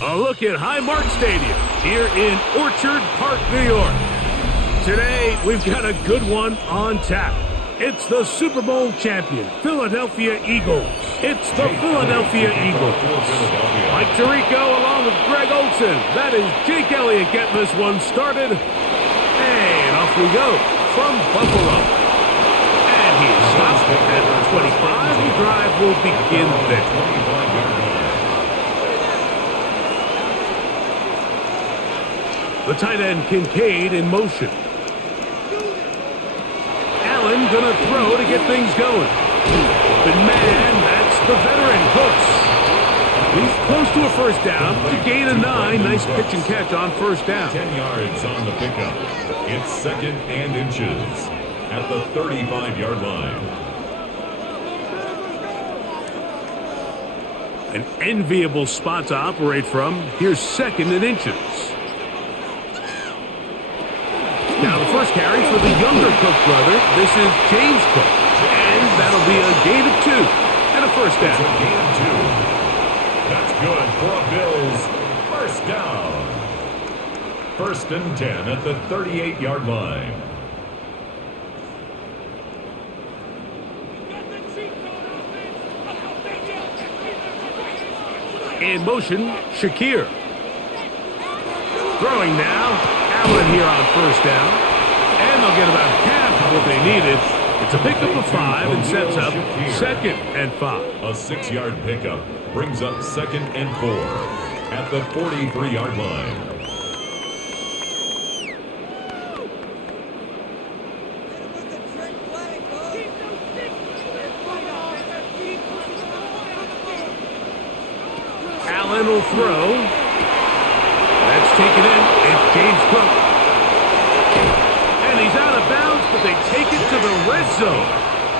A look at Highmark Stadium here in Orchard Park, New York. Today, we've got a good one on tap. It's the Super Bowl champion, Philadelphia Eagles. It's the Philadelphia Eagles. Mike Tirico along with Greg Olson. That is Jake Elliott getting this one started. And off we go from Buffalo. And he's stopped at the 25. The drive will begin there. The tight end Kincaid in motion. Allen gonna throw to get things going. Open man, that's the veteran Cooks. He's close to a first down to gain a 9. Nice pitch and catch on first down. 10 yards on the pickup. It's 2nd and inches at the 35-yard line. An enviable spot to operate from. Here's 2nd and inches. Now the first carry for the younger Cook brother. This is James Cook. And that'll be a gain of 2 and a first down. A gain of 2. That's good for a Bills first down. 1st and 10 at the 38-yard line. In motion, Shakir. Throwing now. Allen here on first down. And they'll get about half of what they needed. It's a pickup of 5 and sets up 2nd and 5. A 6-yard pickup brings up 2nd and 4 at the 43-yard line. Allen will throw. That's taken in. It's James Cook. And he's out of bounds, but they take it to the red zone.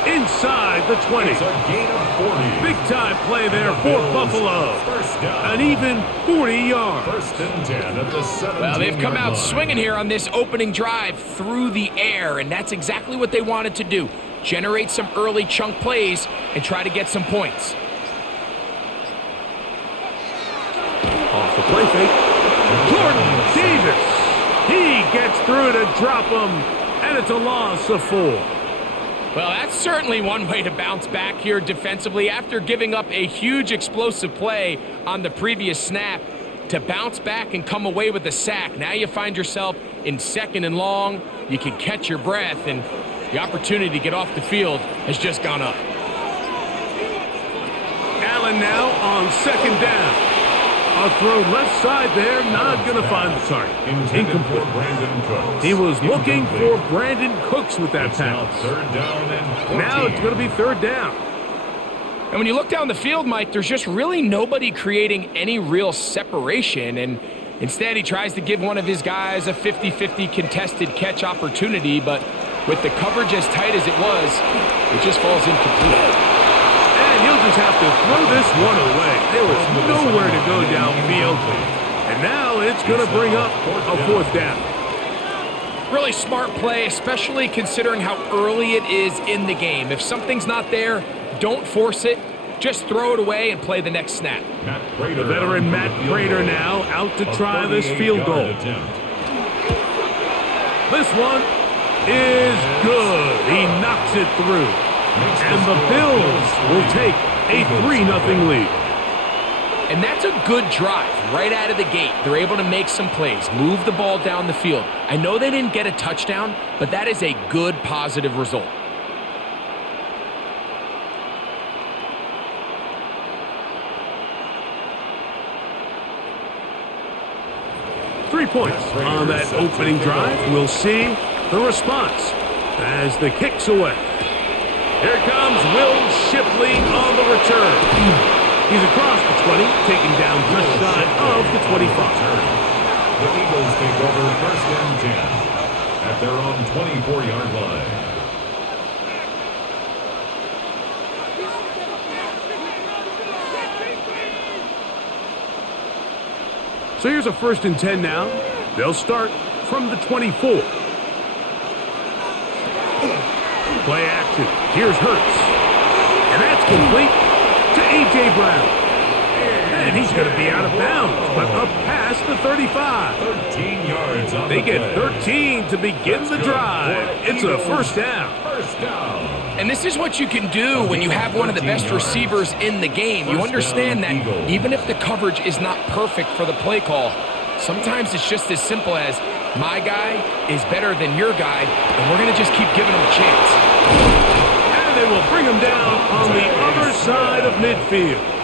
Inside the 20. It's a gain of 40. Big time play there for Buffalo. First down. An even 40 yards. 1st and 10 at the 17-yard line. Well, they've come out swinging here on this opening drive through the air, and that's exactly what they wanted to do. Generate some early chunk plays and try to get some points. Off the play fake. Jordan Davis. He gets through to drop him, and it's a loss of 4. Well, that's certainly one way to bounce back here defensively after giving up a huge explosive play on the previous snap. To bounce back and come away with a sack. Now you find yourself in 2nd and long. You can catch your breath, and the opportunity to get off the field has just gone up. Allen now on 2nd down. A throw left side there, not going to find the target. Incomplete. He was looking for Brandon Cooks with that pass. Now it's going to be 3rd down. And when you look down the field, Mike, there's just really nobody creating any real separation. And instead, he tries to give one of his guys a 50-50 contested catch opportunity. But with the coverage as tight as it was, it just falls incomplete. And he'll just have to throw this one away. There was nowhere to go downfield. And now it's going to bring up a 4th down. Really smart play, especially considering how early it is in the game. If something's not there, don't force it. Just throw it away and play the next snap. The veteran Matt Prater now out to try this field goal. This one is good. He knocks it through. And the Bills will take a 3-0 lead. And that's a good drive right out of the gate. They're able to make some plays, move the ball down the field. I know they didn't get a touchdown, but that is a good positive result. Three points on that opening drive. We'll see the response as the kick's away. Here comes Will Shipley on the return. He's across the 20, taking down just shy of the 25. The Eagles take over 1st and 10 at their own 24-yard line. So here's a 1st and 10 now. They'll start from the 24. Play action. Here's Hurts. And that's complete to A.J. Brown. And he's going to be out of bounds, but up past the 35. 13 yards on They the get play. 13 to begin the drive. It's a first down. First down. And this is what you can do when you have one of the best receivers in the game. You understand that even if the coverage is not perfect for the play call, sometimes it's just as simple as my guy is better than your guy, and we're going to just keep giving him a chance. And they will bring him down on the other side of midfield.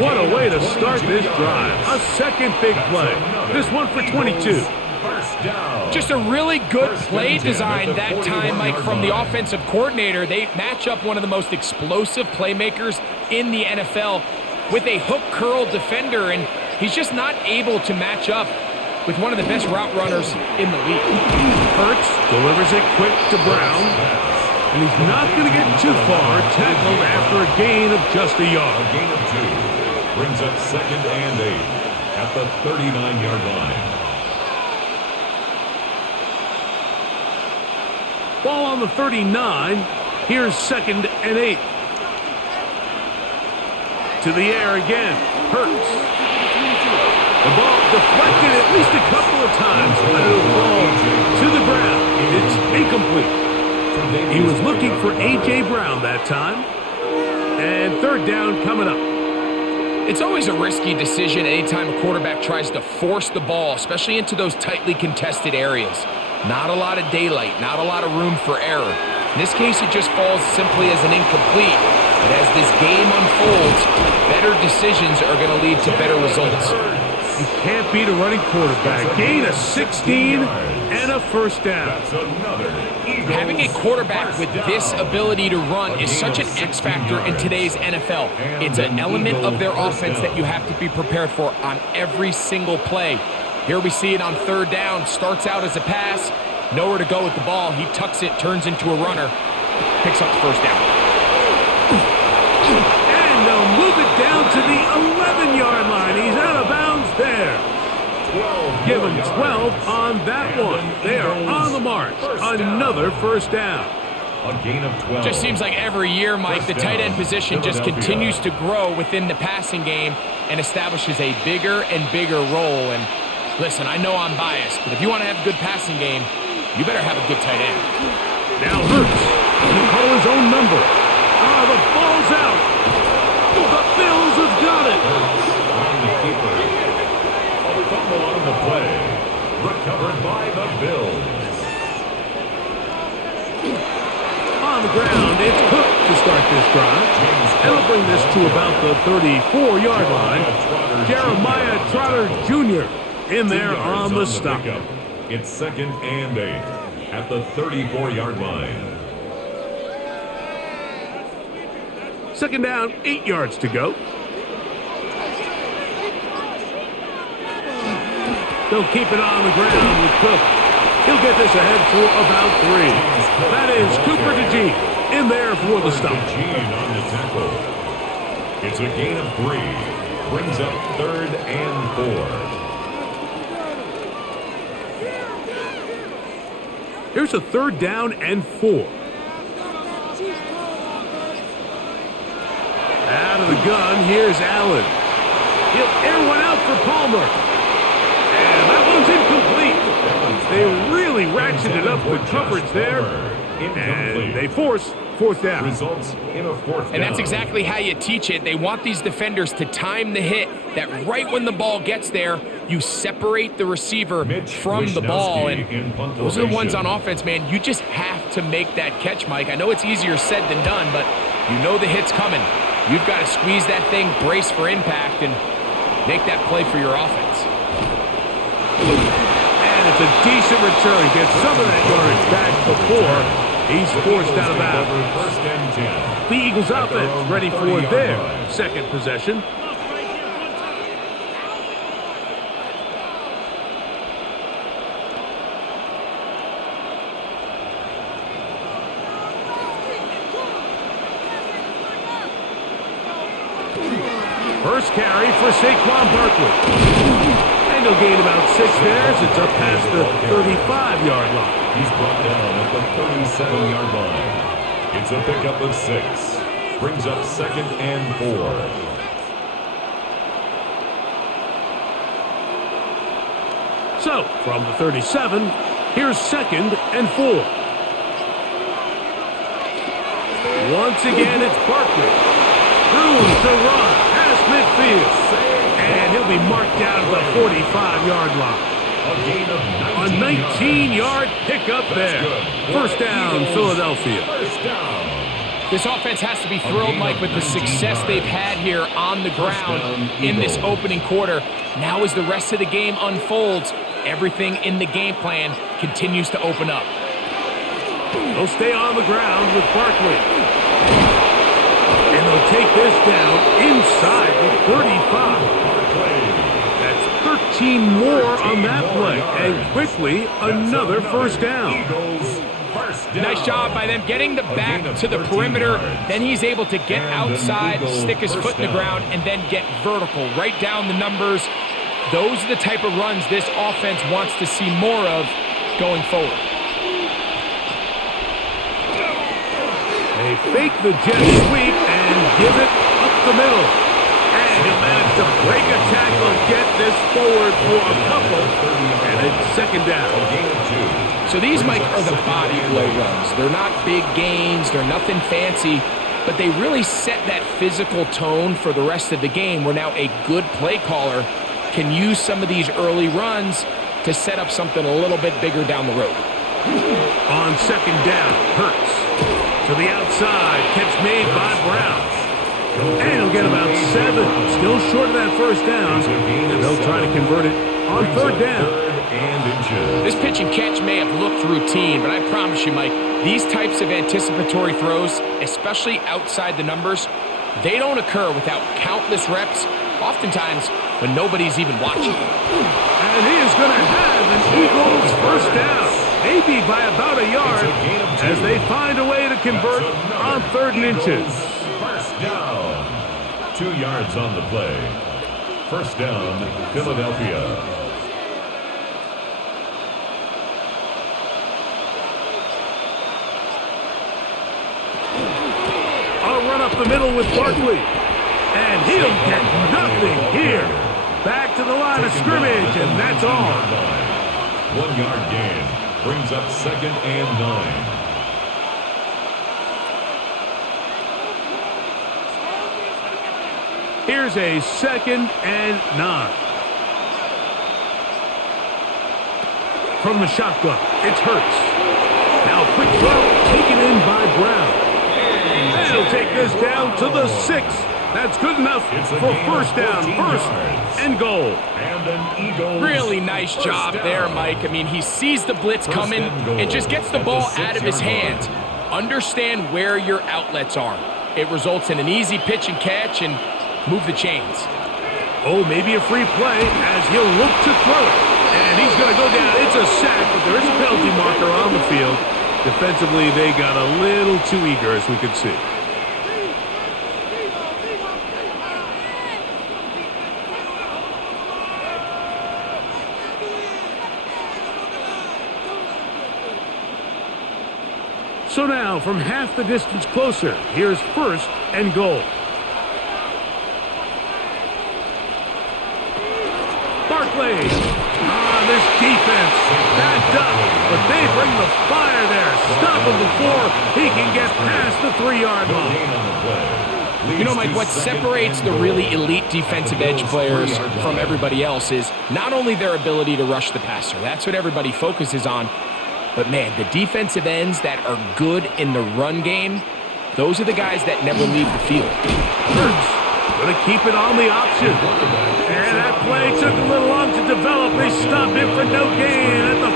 What a way to start this drive. A second big play. This one for 22. Just a really good play design that time, Mike, from the offensive coordinator. They match up one of the most explosive playmakers in the NFL with a hook curl defender, and he's just not able to match up with one of the best route runners in the league. Hurts delivers it quick to Brown, and he's not going to get too far, tackled after a gain of just a yard. A gain of 2 brings up 2nd and 8 at the 39-yard line. Ball on the 39. Here's 2nd and 8. To the air again. Hurts. The ball deflected at least a couple of times, but it'll fall to the ground. It's incomplete. He was looking for A.J. Brown that time. And 3rd down coming up. It's always a risky decision anytime a quarterback tries to force the ball, especially into those tightly contested areas. Not a lot of daylight, not a lot of room for error. In this case, it just falls simply as an incomplete. But as this game unfolds, better decisions are going to lead to better results. You can't beat a running quarterback. Gain of 16 and a first down. Having a quarterback with this ability to run is such an X factor in today's NFL. It's an element of their offense that you have to be prepared for on every single play. Here we see it on 3rd down. Starts out as a pass. Nowhere to go with the ball. He tucks it, turns into a runner. Picks up the first down. And they'll move it down to the 11-yard line. He's out of bounds there. Give him 12 on that one. They are on the march. Another first down. A gain of 12. Just seems like every year, Mike, the tight end position just continues to grow within the passing game and establishes a bigger and bigger role. And listen, I know I'm biased, but if you want to have a good passing game, you better have a good tight end. Now Hurts. He'll call his own number. The ball's out. The Bills have got it. On the keeper. A fumble on the play. Recovered by the Bills. On the ground, it's Cook to start this drive. And they'll bring this to about the 34-yard line. Jeremiah Trotter Jr. in there on the stop. It's 2nd and 8 at the 34-yard line. 2nd down, 8 yards to go. They'll keep it on the ground with Cook. He'll get this ahead for about 3. That is Cooper DeJean in there for the stop. DeJean on the tackle. It's a gain of 3. Brings up 3rd and 4. Here's a 3rd down and 4. Out of the gun, here's Allen. He'll air one out for Palmer. And that one's incomplete. They really ratcheted up the coverage there. And they force 4th down. Results in a 4th down. And that's exactly how you teach it. They want these defenders to time the hit, that right when the ball gets there, you separate the receiver from the ball. And those are the ones on offense, man. You just have to make that catch, Mike. I know it's easier said than done, but you know the hit's coming. You've got to squeeze that thing, brace for impact, and make that play for your offense. And it's a decent return. Gets some of that yardage back before he's forced out of bounds. The Eagles offense ready for their 2nd possession. First carry for Saquon Barkley. And he'll gain about 6 there as it's up past the 35-yard line. He's brought down at the 37-yard line. It's a pickup of 6. Brings up 2nd and 4. So, from the 37, here's 2nd and 4. Once again, it's Barkley. Room to run past midfield. And he'll be marked down at the 45-yard line. A 19-yard pickup there. First down, Philadelphia. This offense has to be thrilled, Mike, with the success they've had here on the ground in this opening quarter. Now as the rest of the game unfolds, everything in the game plan continues to open up. They'll stay on the ground with Barkley. And they'll take this down inside the 35. That's 13 more on that play. And quickly, another first down. Nice job by them getting the back to the perimeter. Then he's able to get outside, stick his foot in the ground, and then get vertical. Right down the numbers. Those are the type of runs this offense wants to see more of going forward. They fake the jet sweep and give it up the middle. And he'll manage to break a tackle, get this forward for a couple, and it's 2nd down. So these, Mike, are the body blow runs. They're not big gains, they're nothing fancy, but they really set that physical tone for the rest of the game where now a good play caller can use some of these early runs to set up something a little bit bigger down the road. On 2nd down, Hurts. To the outside, catch made by Brown. And he'll get about 7. Still short of that first down. And they'll try to convert it on 3rd down. This pitch and catch may have looked routine, but I promise you, Mike, these types of anticipatory throws, especially outside the numbers, they don't occur without countless reps, oftentimes when nobody's even watching. And he is going to have an Eagles first down. Maybe by about a yard as they find a way to convert on 3rd and inches. First down. 2 yards on the play. First down, Philadelphia. A run up the middle with Barkley. And he'll get nothing here. Back to the line of scrimmage, and that's all. 1 yard gain. Brings up 2nd and 9. Here's a 2nd and 9. From the shotgun, it's Hurts. Now a quick throw, taken in by Brown. And he'll take this down to the 6. That's good enough for first down, 1st and goal. And an Eagles Really nice job there, Mike. I mean, he sees the blitz coming and just gets the ball out of his hands. Understand where your outlets are. It results in an easy pitch and catch and move the chains. Oh, maybe a free play as he'll look to throw it. And he's going to go down. It's a sack, but there is a penalty marker on the field. Defensively, they got a little too eager, as we could see. So now, from half the distance closer, here's 1st and goal. Barkley. This defense backed up, but they bring the fire there. Stop him before he can get past the 3-yard line. You know, Mike, what separates the really elite defensive edge players from everybody else is not only their ability to rush the passer. That's what everybody focuses on. But, man, the defensive ends that are good in the run game, those are the guys that never leave the field. Hurts going to keep it on the option. And that play took a little long to develop. They stopped him for no gain at the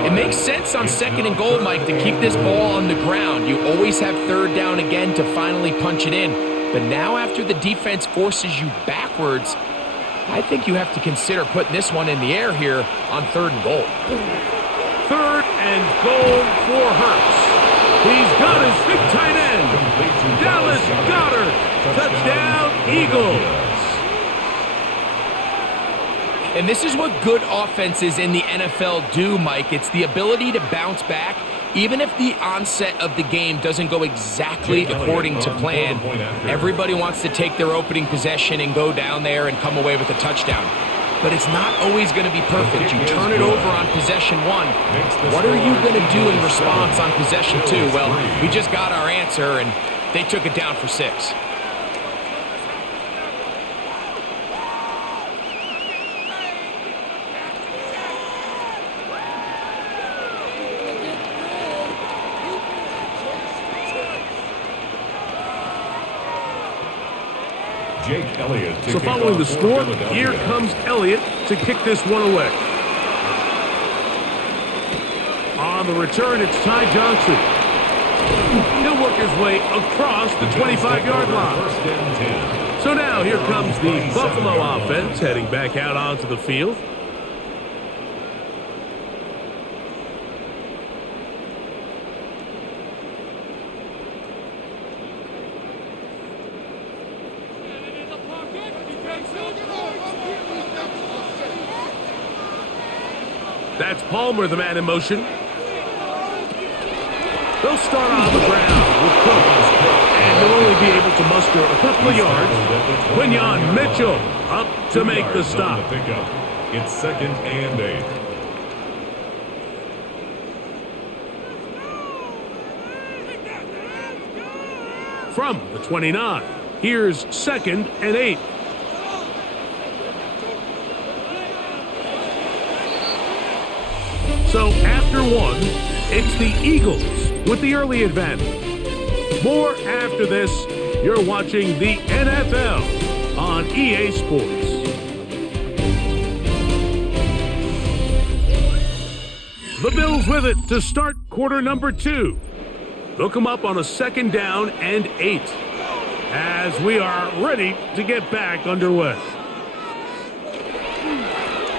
4. It makes sense on 2nd and goal, Mike, to keep this ball on the ground. You always have 3rd down again to finally punch it in. But now after the defense forces you backwards, I think you have to consider putting this one in the air here on 3rd and goal. 3rd and goal for Hurts. He's got his big tight end, Dallas Goedert. Touchdown, Eagles. And this is what good offenses in the NFL do, Mike. It's the ability to bounce back, even if the onset of the game doesn't go exactly according to plan. Everybody wants to take their opening possession and go down there and come away with a touchdown. but it's not always going to be perfect. You turn it over on possession 1. What are you going to do in response on possession 2? Well, we just got our answer, and they took it down for 6. Jake Elliott. So following the score, here comes Elliott to kick this one away. On the return, it's Ty Johnson. He'll work his way across the 25-yard line. So now here comes the Buffalo offense heading back out onto the field. That's Palmer, the man in motion. They'll start on the ground with Cook, and he'll only be able to muster a couple of yards. Quinyon Mitchell up to make the stop. It's 2nd and 8. From the 29, here's 2nd and 8. So after 1, it's the Eagles with the early advantage. More after this. You're watching the NFL on EA Sports. The Bills with it to start quarter number 2. They'll come up on a 2nd down and 8 as we are ready to get back underway.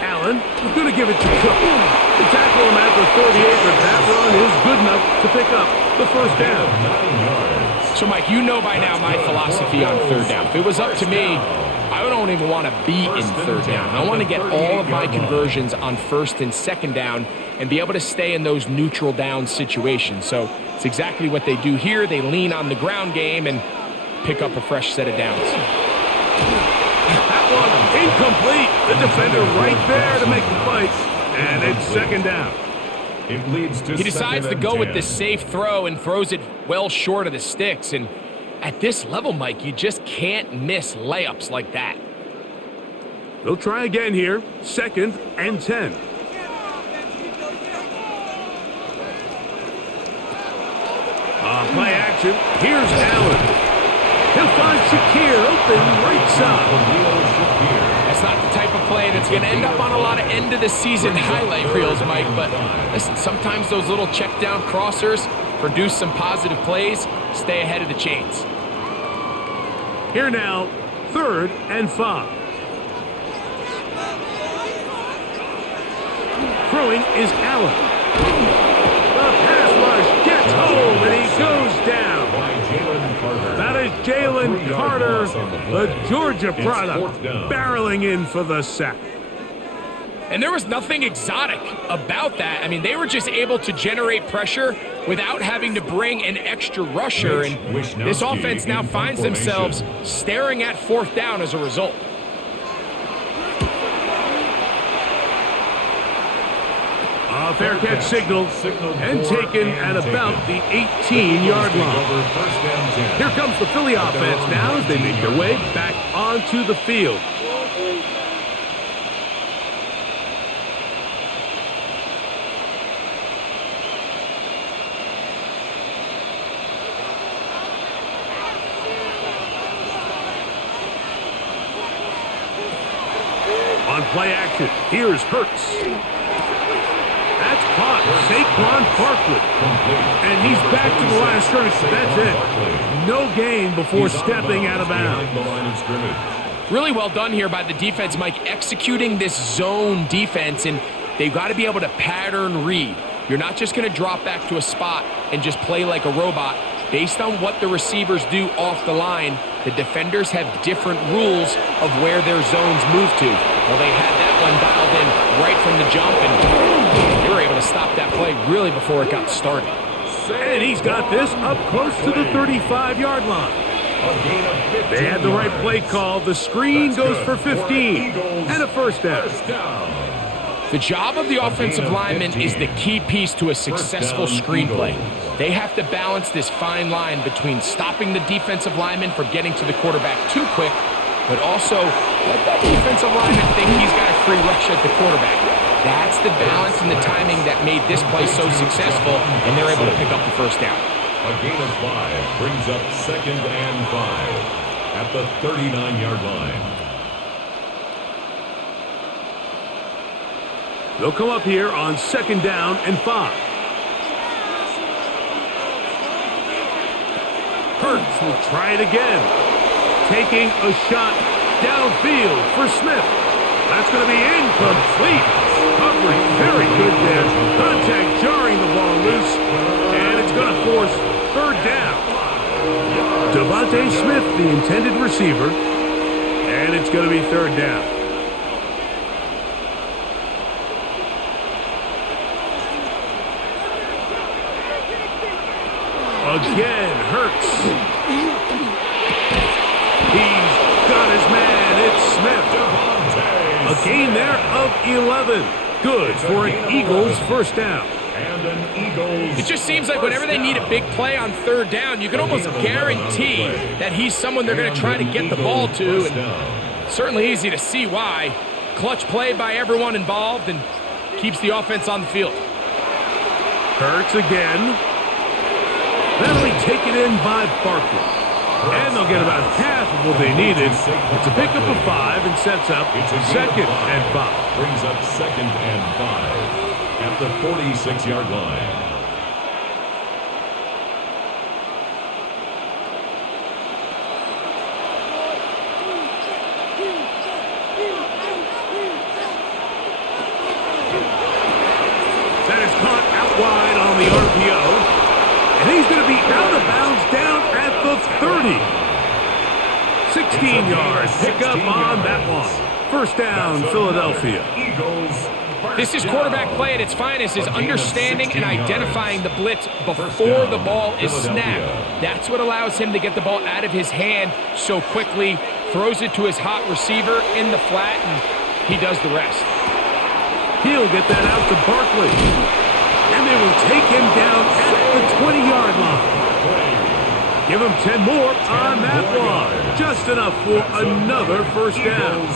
Allen, we're going to give it to Cook. The tackle him at the 38, but that run is good enough to pick up the 1st down. So, Mike, you know by now my philosophy on 3rd down. If it was up to me, I don't even want to be in 3rd down. I want to get all of my conversions on 1st and 2nd down and be able to stay in those neutral down situations. So it's exactly what they do here. They lean on the ground game and pick up a fresh set of downs. That one incomplete. The defender right there to make the play. And it's 2nd down. It leads to he decides to go with this safe throw and throws it well short of the sticks. And at this level, Mike, you just can't miss layups like that. They'll try again here. 2nd and 10. On play action, here's Allen. He'll find Shakir open right side. That's not the type of play that's going to end up on a lot of end-of-the-season highlight reels, Mike. But listen, sometimes those little check-down crossers produce some positive plays. Stay ahead of the chains. Here now, 3rd and 5. Throwing is Allen. The pass rush gets home, and he goes down. That is Jalen Carter, the Georgia product, barreling in for the sack. And there was nothing exotic about that. I mean, they were just able to generate pressure without having to bring an extra rusher. And this offense now finds themselves staring at 4th down as a result. A fair catch signal and taken at about the 18-yard line. Here comes the Philly offense now as they make their way back onto the field. On play action, here's Hurts. That's caught. Saquon Barkley. And he's back to the line of scrimmage. That's it. No gain before stepping out of bounds. Really well done here by the defense, Mike, executing this zone defense, and they've got to be able to pattern read. You're not just going to drop back to a spot and just play like a robot. Based on what the receivers do off the line, the defenders have different rules of where their zones move to. Well, they had that one dialed in right from the jump, and they were able to stop that play really before it got started. And he's got this up close to the 35-yard line. A gain of 15 They had the right yards. play call. The screen That's goes good for 15 Eagles. and a first down. First down. The job of the offensive lineman is the key piece to a successful screenplay. They have to balance this fine line between stopping the defensive lineman from getting to the quarterback too quick, but also let that defensive lineman think he's got a free rush at the quarterback. That's the balance and the timing that made this play so successful, and they're able to pick up the first down. A gain of 5 brings up 2nd and 5 at the 39-yard line. They'll come up here on 2nd down and 5. Hurts will try it again. Taking a shot downfield for Smith. That's going to be incomplete. Coverage very good there. Contact jarring the ball loose. And it's going to force 3rd down. Devontae Smith, the intended receiver. And it's going to be 3rd down. Again, Hurts. He's got his man. It's Smith. A gain there of 11. Good for an Eagles first down. And an Eagles. It just seems like whenever they need a big play on 3rd down, you can almost guarantee that he's someone they're going to try to get the ball to. And certainly easy to see why. Clutch play by everyone involved and keeps the offense on the field. Hurts again. That'll be taken in by Barkley. And they'll get about half of what they needed. It's a pickup of 5 and sets up 2nd and 5. Brings up 2nd and 5 at the 46-yard line. That is caught out wide on the RPO. And he's going to be out of bounds down at the 30. 16 yards. Pick up on that one. First down, Philadelphia. This is quarterback play at its finest, is understanding and identifying the blitz before the ball is snapped. That's what allows him to get the ball out of his hand so quickly, throws it to his hot receiver in the flat, and he does the rest. He'll get that out to Barkley. And they will take him down at the 20-yard line. Give him 10 more on that one. Just enough for another first down.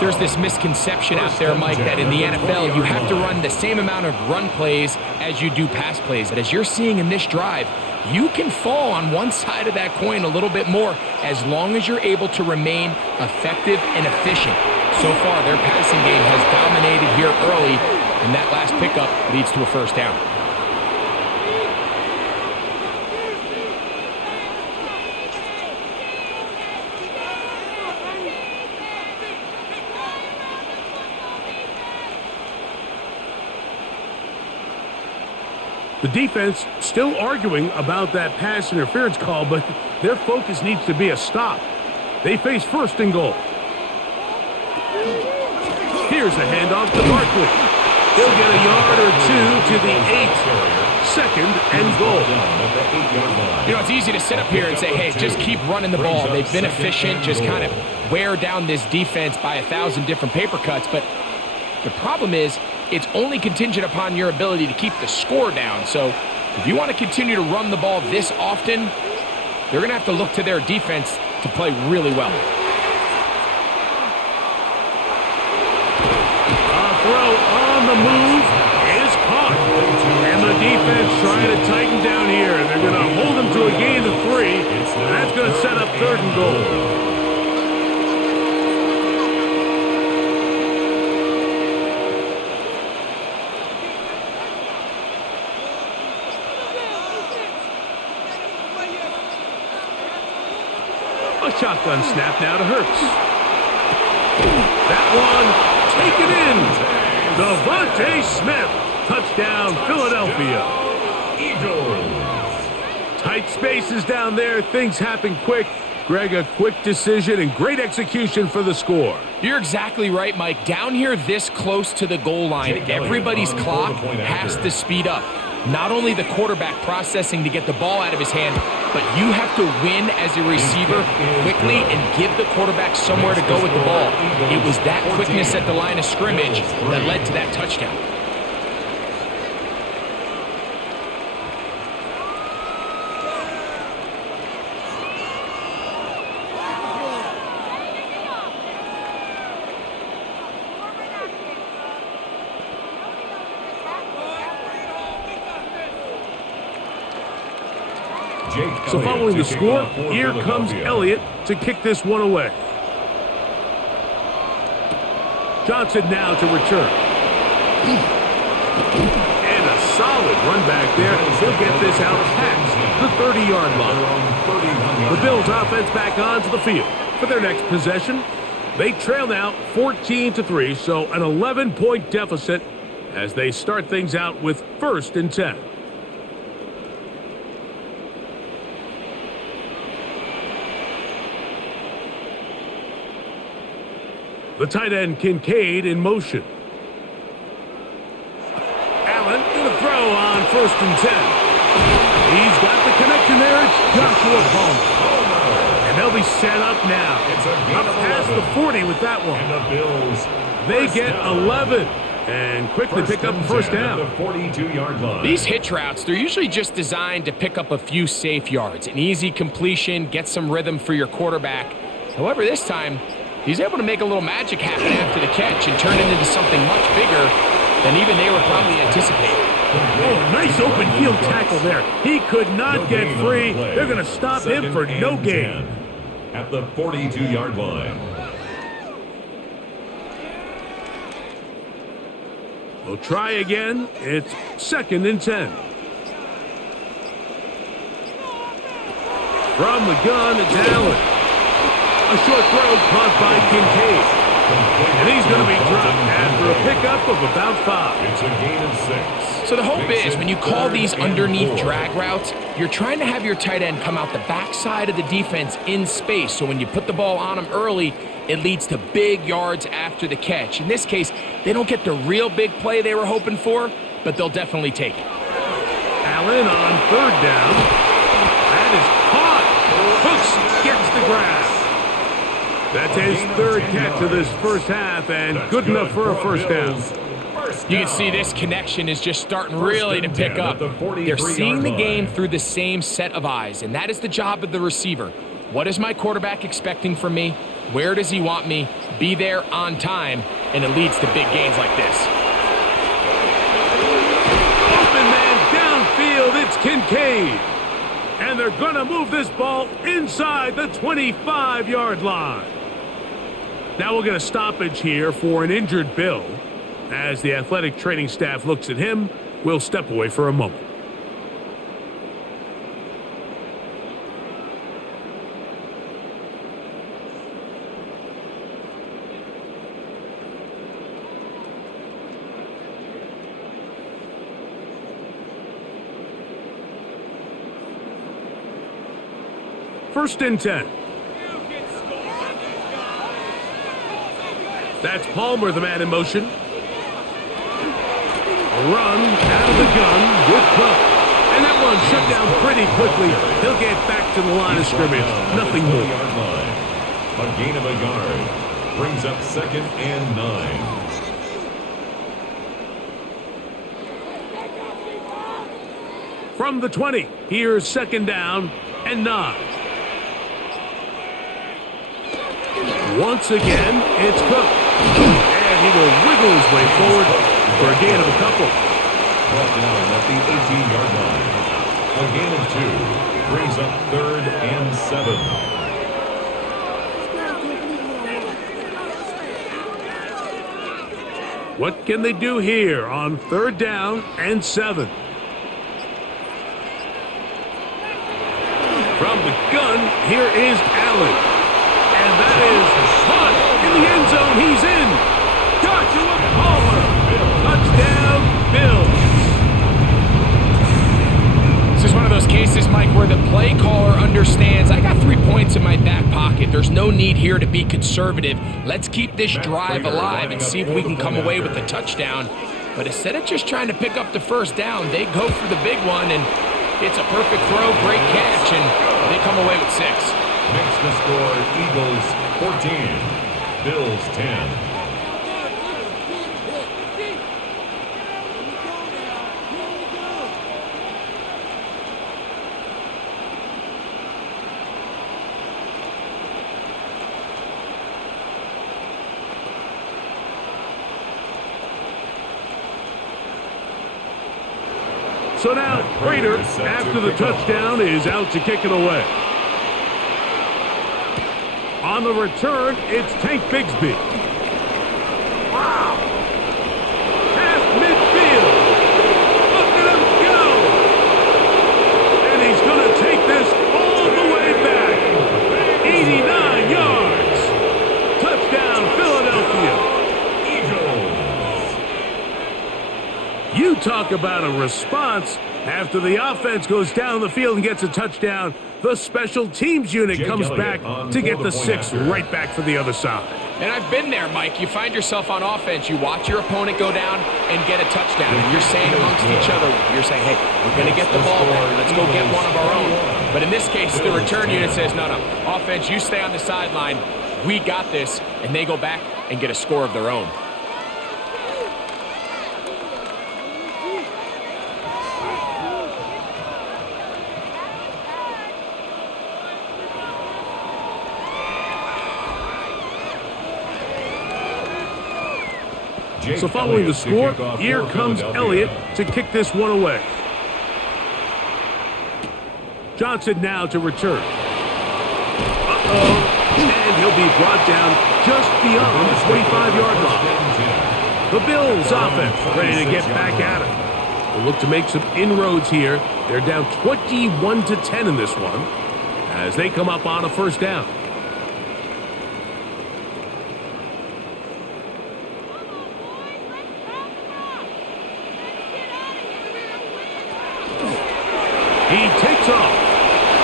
There's this misconception out there, Mike, that in the NFL you have to run the same amount of run plays as you do pass plays. But as you're seeing in this drive, you can fall on one side of that coin a little bit more as long as you're able to remain effective and efficient. So far, their passing game has dominated here early, and that last pickup leads to a first down. The defense still arguing about that pass interference call, but their focus needs to be a stop. They face 1st and goal. Here's a handoff to Barkley. He'll get a yard or 2 to the 8. 2nd and goal. You know, it's easy to sit up here and say, hey, just keep running the ball. They've been efficient, just kind of wear down this defense by 1,000 different paper cuts. But the problem is, it's only contingent upon your ability to keep the score down. So if you want to continue to run the ball this often, they're going to have to look to their defense to play really well. Throw on the move is caught. And the defense trying to tighten down here. They're going to hold them to a gain of 3. And that's going to set up 3rd and goal. A shotgun snap now to Hurts. That one taken in. Devontae Smith. Touchdown, Philadelphia. Eagles. Tight spaces down there. Things happen quick. Greg, a quick decision and great execution for the score. You're exactly right, Mike. Down here this close to the goal line, everybody's clock has to speed up. not only the quarterback processing to get the ball out of his hand, but you have to win as a receiver quickly and give the quarterback somewhere to go with the ball. It was that quickness at the line of scrimmage that led to that touchdown. So following the score, here comes Elliott to kick this one away. Johnson now to return. And a solid run back there. He'll get this out past the 30-yard line. The Bills offense back onto the field for their next possession. They trail now 14-3, so an 11-point deficit as they start things out with 1st and 10. The tight end Kincaid in motion. Allen to the throw on 1st and 10. He's got the connection there. It's Joshua Palmer. And they'll be set up now. Up past the 40 with that one. And the Bills, they get 11 and quickly pick up 1st down. The 42-yard line. These hitch routes, they're usually just designed to pick up a few safe yards. An easy completion, get some rhythm for your quarterback. However, this time, he's able to make a little magic happen after the catch and turn it into something much bigger than even they were probably anticipating. Oh, nice open field tackle there. He could not get free. They're going to stop him for no gain. At the 42-yard line. We'll try again. It's 2nd and 10. From the gun, it's Allen. A short throw caught by Kincaid. And he's going to be dropped after a pickup of about 5. It's a gain of 6. So the hope is when you call these underneath drag routes, you're trying to have your tight end come out the backside of the defense in space. So when you put the ball on him early, it leads to big yards after the catch. In this case, they don't get the real big play they were hoping for, but they'll definitely take it. Allen on 3rd down. That is caught. Hooks gets the grab. That's his 3rd catch of this first half, and good enough for a 1st down. You can see this connection is just starting really to pick up. They're seeing the game through the same set of eyes, and that is the job of the receiver. What is my quarterback expecting from me? Where does he want me? Be there on time, and it leads to big gains like this. Open man downfield, it's Kincaid. And they're going to move this ball inside the 25-yard line. Now we'll get a stoppage here for an injured Bill. As the athletic training staff looks at him, we'll step away for a moment. First and 10. That's Palmer, the man in motion. A run out of the gun with Cook. And that one shut down pretty quickly. He'll get back to the line of scrimmage. Nothing more. A gain of a yard. Brings up 2nd and 9. From the 20, here's 2nd down and 9. Once again, it's Cook. And he will wiggle his way forward for a gain of a couple. Brought down at the 18-yard line. A gain of 2 brings up 3rd and 7. What can they do here on 3rd down and 7? From the gun, here is Allen. And that is caught in the end zone. He's in. Joshua Palmer. Touchdown, Bills. This is one of those cases, Mike, where the play caller understands I got 3 points in my back pocket. There's no need here to be conservative. Let's keep this drive alive and see if we can come away with a touchdown. But instead of just trying to pick up the first down, they go for the big one, and it's a perfect throw, great catch, and they come away with 6. Makes the score Eagles 14, Bills 10. So now, Prater, after the touchdown, is out to kick it away. On the return, it's Tank Bigsby. Wow! Past midfield. Look at him go! And he's going to take this all the way back. 89 yards. Touchdown, Philadelphia. You talk about a response. After the offense goes down the field and gets a touchdown, the special teams unit comes back to get the 6 right back for the other side. And I've been there, Mike. You find yourself on offense. You watch your opponent go down and get a touchdown. And you're saying amongst each other, you're saying, hey, we're going to get the ball back. Let's go get one of our own. But in this case, the return unit says, no, offense, you stay on the sideline. We got this. And they go back and get a score of their own. So following the score, here comes Elliott to kick this one away. Johnson now to return. And he'll be brought down just beyond the 25-yard line. The Bills offense ready to get back at it. They'll look to make some inroads here. They're down 21-10 in this one as they come up on a first down. He takes off.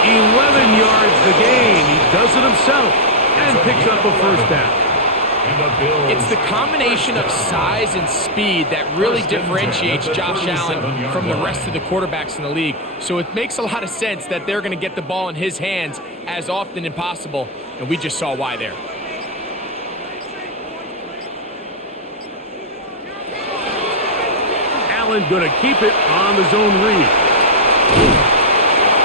11 yards the gain. He does it himself and picks up a first down. It's the combination of size and speed that really differentiates Josh Allen from the rest of the quarterbacks in the league. So it makes a lot of sense that they're going to get the ball in his hands as often as possible, and we just saw why there. Allen going to keep it on the zone read.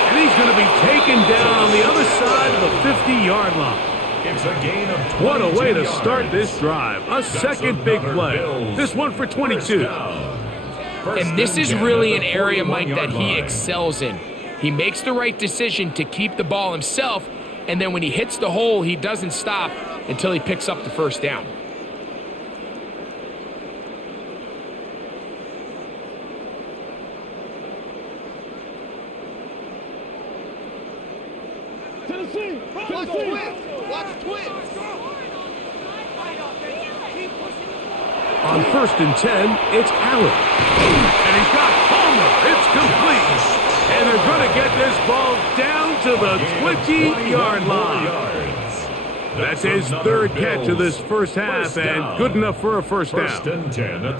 And he's going to be taken down on the other side of the 50-yard line. It's a gain of 22 What a way to yards. start this drive. A second big play. This one for 22. And this is really an area, Mike, that he excels in. He makes the right decision to keep the ball himself, and then when he hits the hole, he doesn't stop until he picks up the first down. On 1st and 10, it's Allen. And he's got Palmer. It's complete. And they're going to get this ball down to the 20-yard line. That's his third catch of this first half, and good enough for a first down.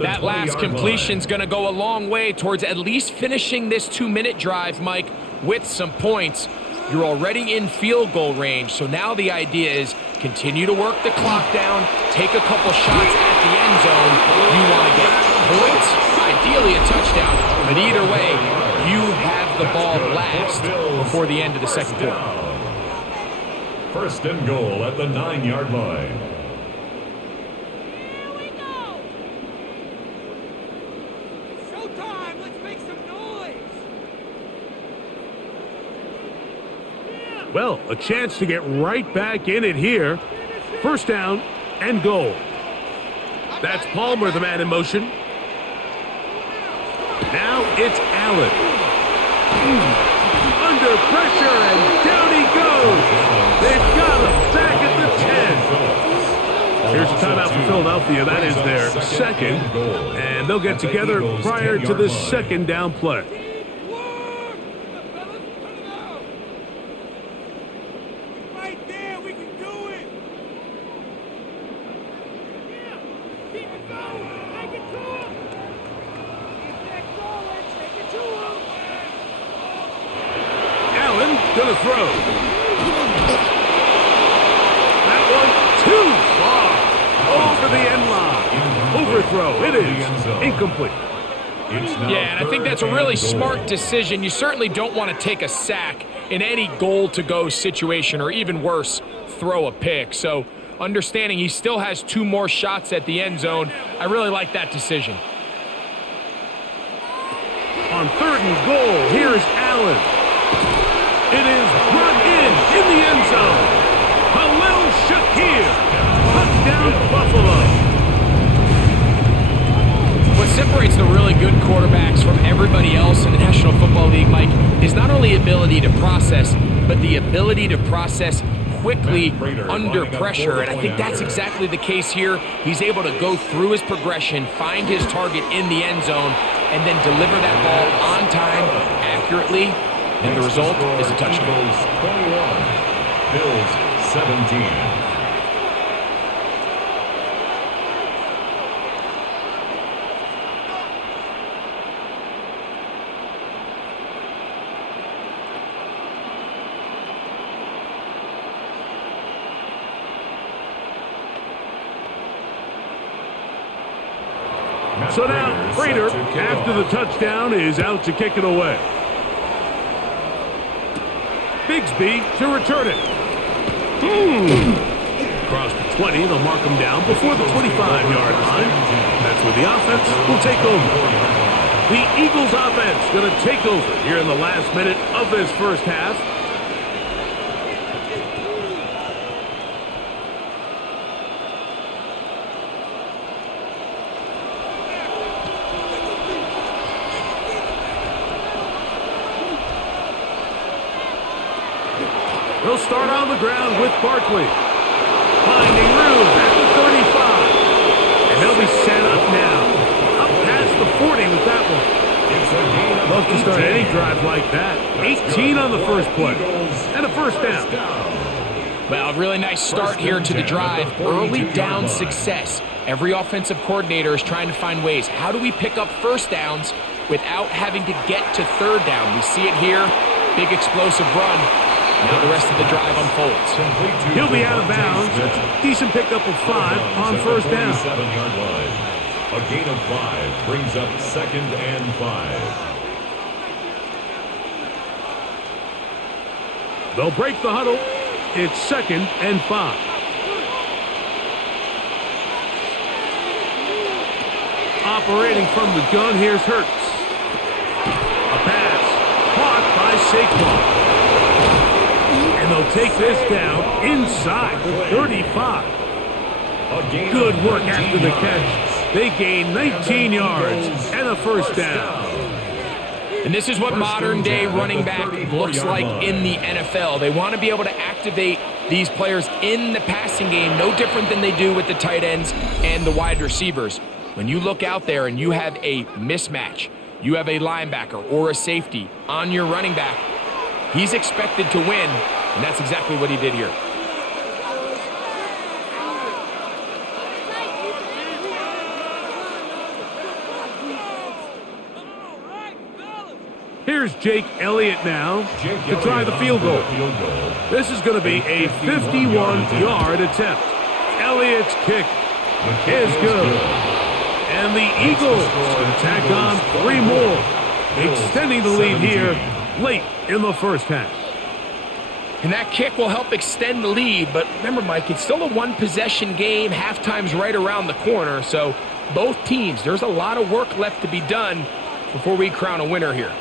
That last completion's going to go a long way towards at least finishing this 2-minute drive, Mike, with some points. You're already in field goal range, so now the idea is continue to work the clock down, take a couple shots at the end zone. You want to get points, ideally a touchdown, but either way, you have the ball last before the end of the second quarter. 1st and goal at the 9-yard line. Here we go! Showtime! Let's make some noise! Well, a chance to get right back in it here. First down and goal. That's Palmer, the man in motion. Now it's Allen. Under pressure, and down he goes. They've got him back at the 10. Here's a timeout for Philadelphia. That is their second. And they'll get together prior to the second down play. Right there, we can do it! Yeah, keep it going! Take it to him! gonna throw. That one too far. Over the end line. Overthrow. It is incomplete. Yeah, and I think that's a really smart decision. You certainly don't want to take a sack in any goal-to-go situation, or even worse, throw a pick. So understanding he still has 2 more shots at the end zone, I really like that decision. On 3rd and goal, here's Allen. It is brought in the end zone. Khalil Shakir. Touchdown, Buffalo. What separates the really good quarterbacks from everybody else in the National Football League, Mike, is not only ability to process, but the ability to process quickly under pressure. And I think that's exactly the case here. He's able to go through his progression, find his target in the end zone, and then deliver that ball on time, accurately, and the result is a touchdown. Bills 17. So now, Prater, after the touchdown, is out to kick it away. Bigsby to return it. Across the 20, they'll mark him down before the 25-yard line. That's where the offense will take over. The Eagles offense going to take over here in the last minute of this first half. They'll start on the ground with Barkley. Finding room at the 35. And they'll be set up now. Up past the 40 with that one. Love to start any drive like that. 18 on the first play. And a first down. Well, a really nice start here to the drive. Early down success. Every offensive coordinator is trying to find ways. How do we pick up first downs without having to get to third down? We see it here. Big explosive run. Now the rest of the drive unfolds. He'll be out of bounds. Decent pickup of 5 on first down. 7-yard line. A gain of 5 brings up 2nd and 5. They'll break the huddle. It's 2nd and 5. Operating from the gun, here's Hurts. A pass caught by Saquon. And they'll take this down inside the 35. Good work after the catch. They gain 19 yards and a first down. And this is what modern-day running back looks like in the NFL. They want to be able to activate these players in the passing game, no different than they do with the tight ends and the wide receivers. When you look out there and you have a mismatch, you have a linebacker or a safety on your running back, he's expected to win. And that's exactly what he did here. Here's Jake Elliott now to try the field goal. This is going to be a 51-yard attempt. Elliott's kick is good. And the Eagles tack on 3 more, extending the lead here late in the first half. And that kick will help extend the lead, but remember, Mike, it's still a 1-possession game. Halftime's right around the corner, so both teams, there's a lot of work left to be done before we crown a winner here.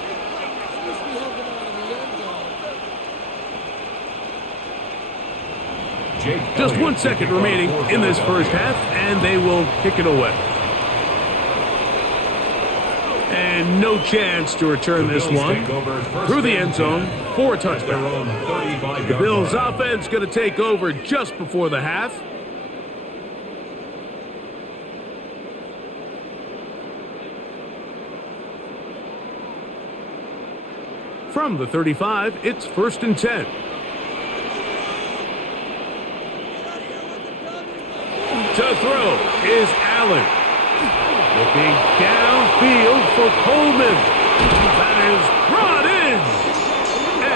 Just 1 second remaining in this first half, and they will kick it away. And no chance to return this one through the end zone for a touchdown. The Bills offense going to take over just before the half. From the 35, it's 1st and 10. To throw is Allen. Looking downfield for Coleman. That is brought in.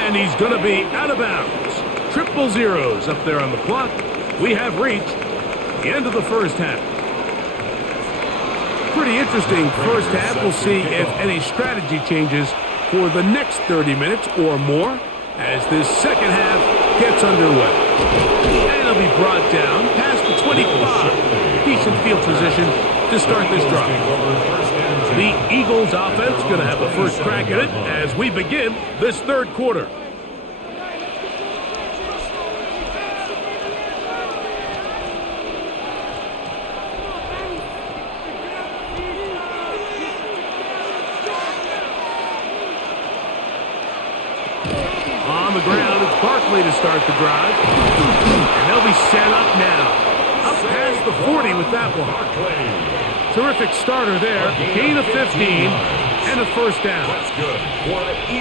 And he's going to be out of bounds. Triple zeros up there on the clock. We have reached the end of the first half. Pretty interesting first half. We'll see if any strategy changes for the next 30 minutes or more as this second half gets underway. And it'll be brought down past the 25. Decent field position to start this drive. The Eagles offense going to have the first crack at it as we begin this third quarter. On the ground, it's Barkley to start the drive. And they'll be set up now. Up past the 40 with that one. Terrific starter there. Gain of 15 and a first down.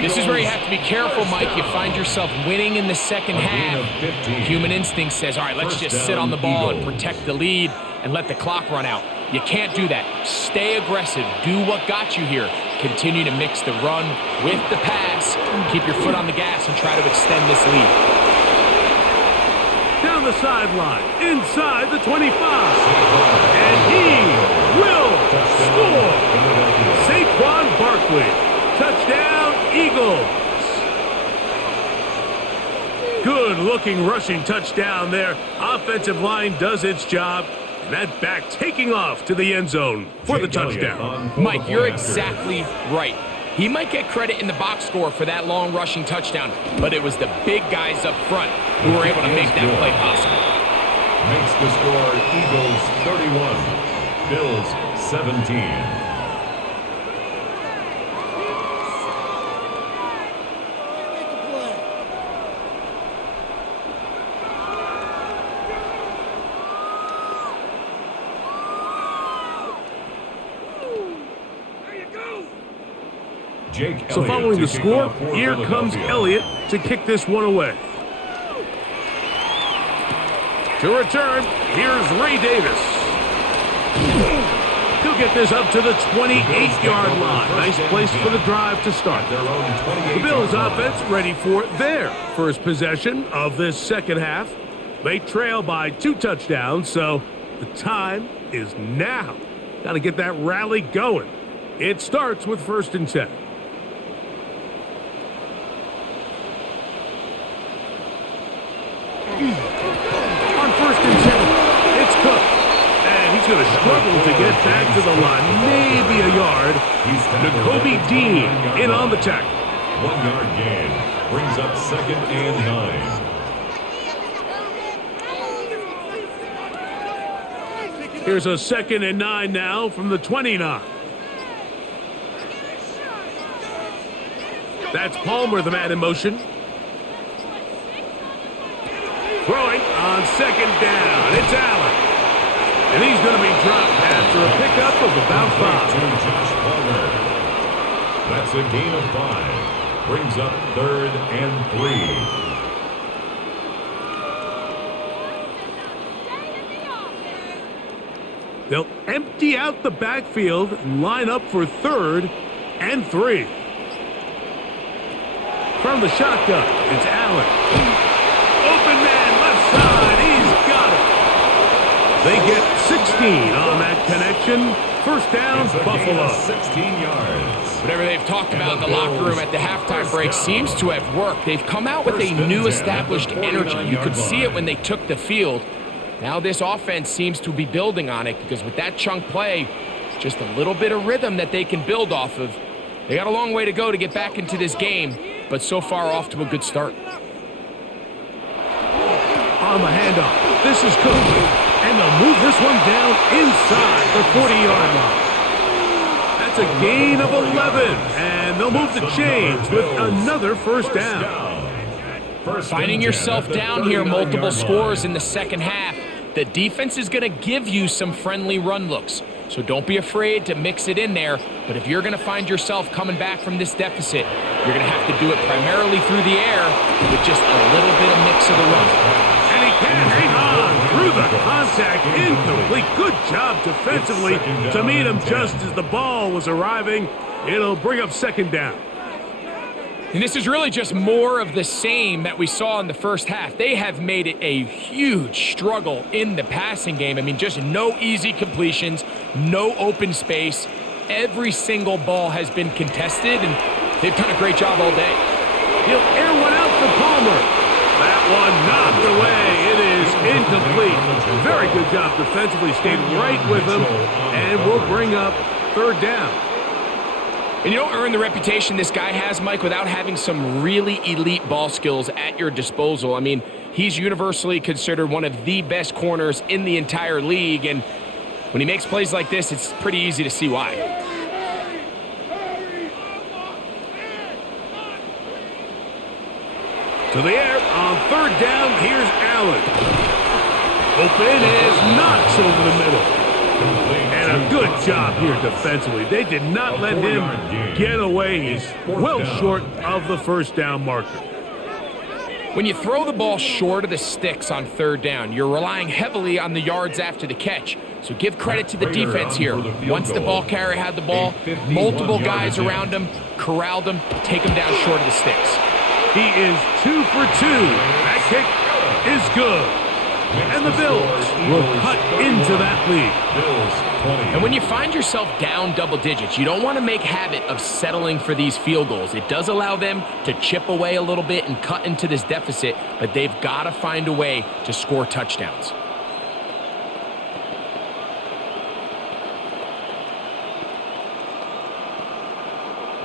This is where you have to be careful, Mike. You find yourself winning in the second half. Human instinct says, all right, let's just sit on the ball and protect the lead and let the clock run out. You can't do that. Stay aggressive. Do what got you here. Continue to mix the run with the pass. Keep your foot on the gas and try to extend this lead. Down the sideline, inside the 25. And he will score. Saquon Barkley. Touchdown, Eagles. Good-looking rushing touchdown there. Offensive line does its job. And that back taking off to the end zone for the touchdown. Mike, you're exactly right. He might get credit in the box score for that long rushing touchdown, but it was the big guys up front who were able to make that play possible. Makes the score Eagles 31, Bills 17. So following the score, here comes Elliott to kick this one away. To return, here's Ray Davis. He'll get this up to the 28-yard line. Nice place for the drive to start. The Bills offense ready for their first possession of this second half. They trail by 2 touchdowns, so the time is now. Got to get that rally going. It starts with 1st and 10. On 1st and 10, it's Cook. And he's going to struggle to get back to the line. Maybe a yard. Nakobe Dean in on the tackle. 1-yard gain. Brings up 2nd and 9. Here's a 2nd and 9 now from the 29. That's Palmer, the man in motion. Throwing on 2nd down. It's Allen. And he's going to be dropped after a pickup of about 5. To Josh Palmer. That's a gain of 5. Brings up 3rd and 3. They'll empty out the backfield and line up for 3rd and 3. From the shotgun, it's Allen. Open man, left side, he's got it. They get 16 on that connection. First down, Buffalo. 16 yards. Whatever they've talked about in the locker room at the halftime break seems to have worked. They've come out with a new established energy. You could see it when they took the field. Now this offense seems to be building on it because with that chunk play, just a little bit of rhythm that they can build off of. They got a long way to go to get back into this game, but so far off to a good start. On the handoff, this is Cook, and they'll move this one down inside the 40-yard line. That's a gain of 11, and they'll move the chains with another first down. Finding yourself down here, multiple scores in the second half. The defense is going to give you some friendly run looks, so don't be afraid to mix it in there. But if you're going to find yourself coming back from this deficit, you're going to have to do it primarily through the air with just a little bit of mix of the run. And he can't hang on through the contact. Incomplete. Good job defensively to meet him just as the ball was arriving. It'll bring up 2nd down. And this is really just more of the same that we saw in the first half. They have made it a huge struggle in the passing game. I mean, just no easy completions, no open space. Every single ball has been contested, and they've done a great job all day. He'll air one out for Palmer. That one knocked away. It is incomplete. Very good job defensively. Stayed right with him, and will bring up third down. And you don't earn the reputation this guy has, Mike, without having some really elite ball skills at your disposal. I mean, he's universally considered one of the best corners in the entire league, and when he makes plays like this, it's pretty easy to see why. To the air on third down, here's Allen. Open is Knox over the middle. And a good job here defensively. They did not let him get away. He's well short of the first down marker. When you throw the ball short of the sticks on third down, you're relying heavily on the yards after the catch. So give credit to the defense here. Once the ball carrier had the ball, multiple guys around him, corralled him, take him down short of the sticks. He is 2 for 2. That kick is good. And the Bills will cut into that lead. And when you find yourself down double digits, you don't want to make habit of settling for these field goals. It does allow them to chip away a little bit and cut into this deficit, but they've got to find a way to score touchdowns.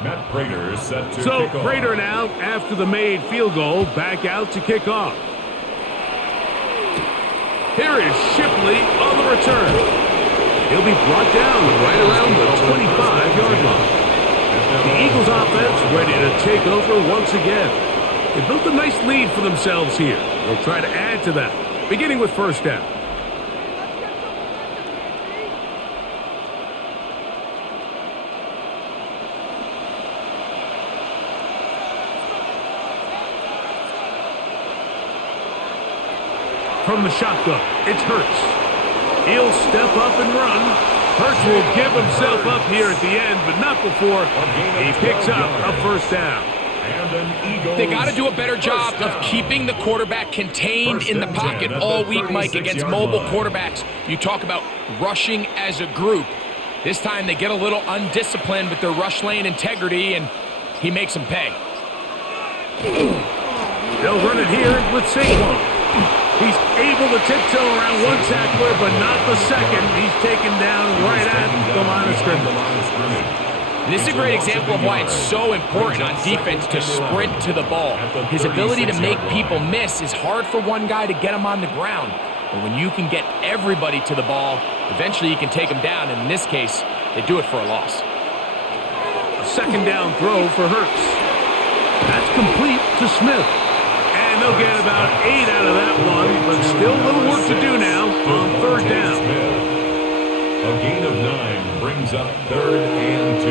Matt Prater set to So kick off. Prater now, after the made field goal, back out to kick off. Here is Shipley on the return. He'll be brought down right around the 25-yard line. The Eagles offense ready to take over once again. They built a nice lead for themselves here. They'll try to add to that, beginning with first down. From the shotgun, it's Hurts. He'll step up and run. Hurts will give himself up here at the end, but not before he picks up a first down. They got to do a better job of keeping the quarterback contained in the pocket all week, Mike, against mobile quarterbacks. You talk about rushing as a group. This time they get a little undisciplined with their rush lane integrity, and he makes them pay. They'll run it here with Saquon. He's able to tiptoe around one tackler, but not the second. He's taken down right at the line of scrimmage. This is a great example of why it's so important on defense to sprint to the ball. His ability to make people miss is hard for one guy to get him on the ground. But when you can get everybody to the ball, eventually you can take them down. And in this case, they do it for a loss. A second down throw for Hurts. That's complete to Smith. And they'll get about 8 out of that one, but still a little work to do now on third down. A gain of 9 brings up 3rd and 2.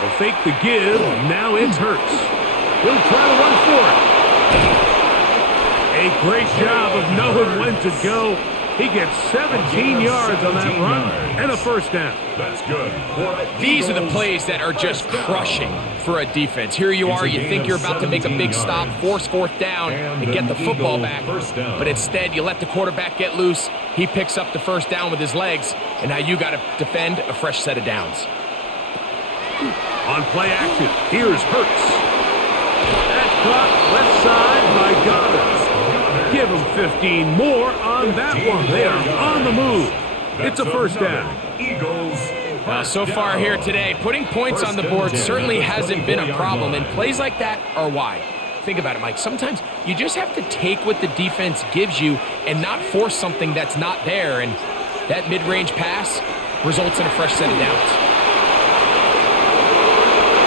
They'll fake the give. Now it's Hurts. He'll try to run for it. A great job of knowing when to go. He gets 17 yards on that run and a first down. That's good. These are the plays that are just crushing for a defense. Here you are, you think you're about to make a big stop, force fourth down, and get the football back. But instead, you let the quarterback get loose. He picks up the first down with his legs, and now you got to defend a fresh set of downs. On play action, here's Hurts. That's caught left side by Goddard. Give him 15 more on that one. They are on the move. It's a first down. So far here today, putting points on the board certainly hasn't been a problem, and plays like that are why. Think about it, Mike. Sometimes you just have to take what the defense gives you and not force something that's not there, and that mid-range pass results in a fresh set of downs.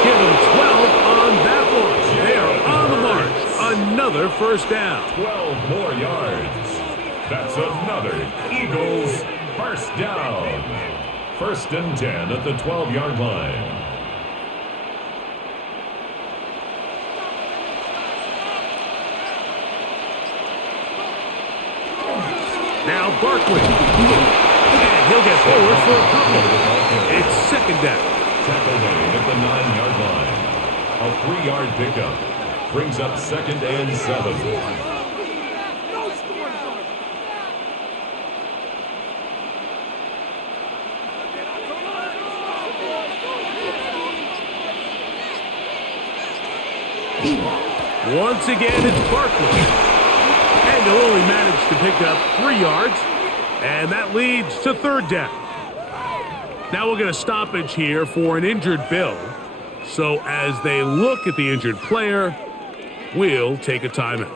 Give him 12 on that one. They are on the march. Another first down. 12 more yards. That's another Eagles first down. 1st and 10 at the 12-yard line. Now Barkley. And he'll get forward for a couple. It's second down. Tackle made at the 9-yard line. A 3-yard pickup brings up second and 7. Once again, it's Barkley. And he'll only manage to pick up 3 yards. And that leads to third down. Now we'll get a stoppage here for an injured Bill. So as they look at the injured player, we'll take a timeout.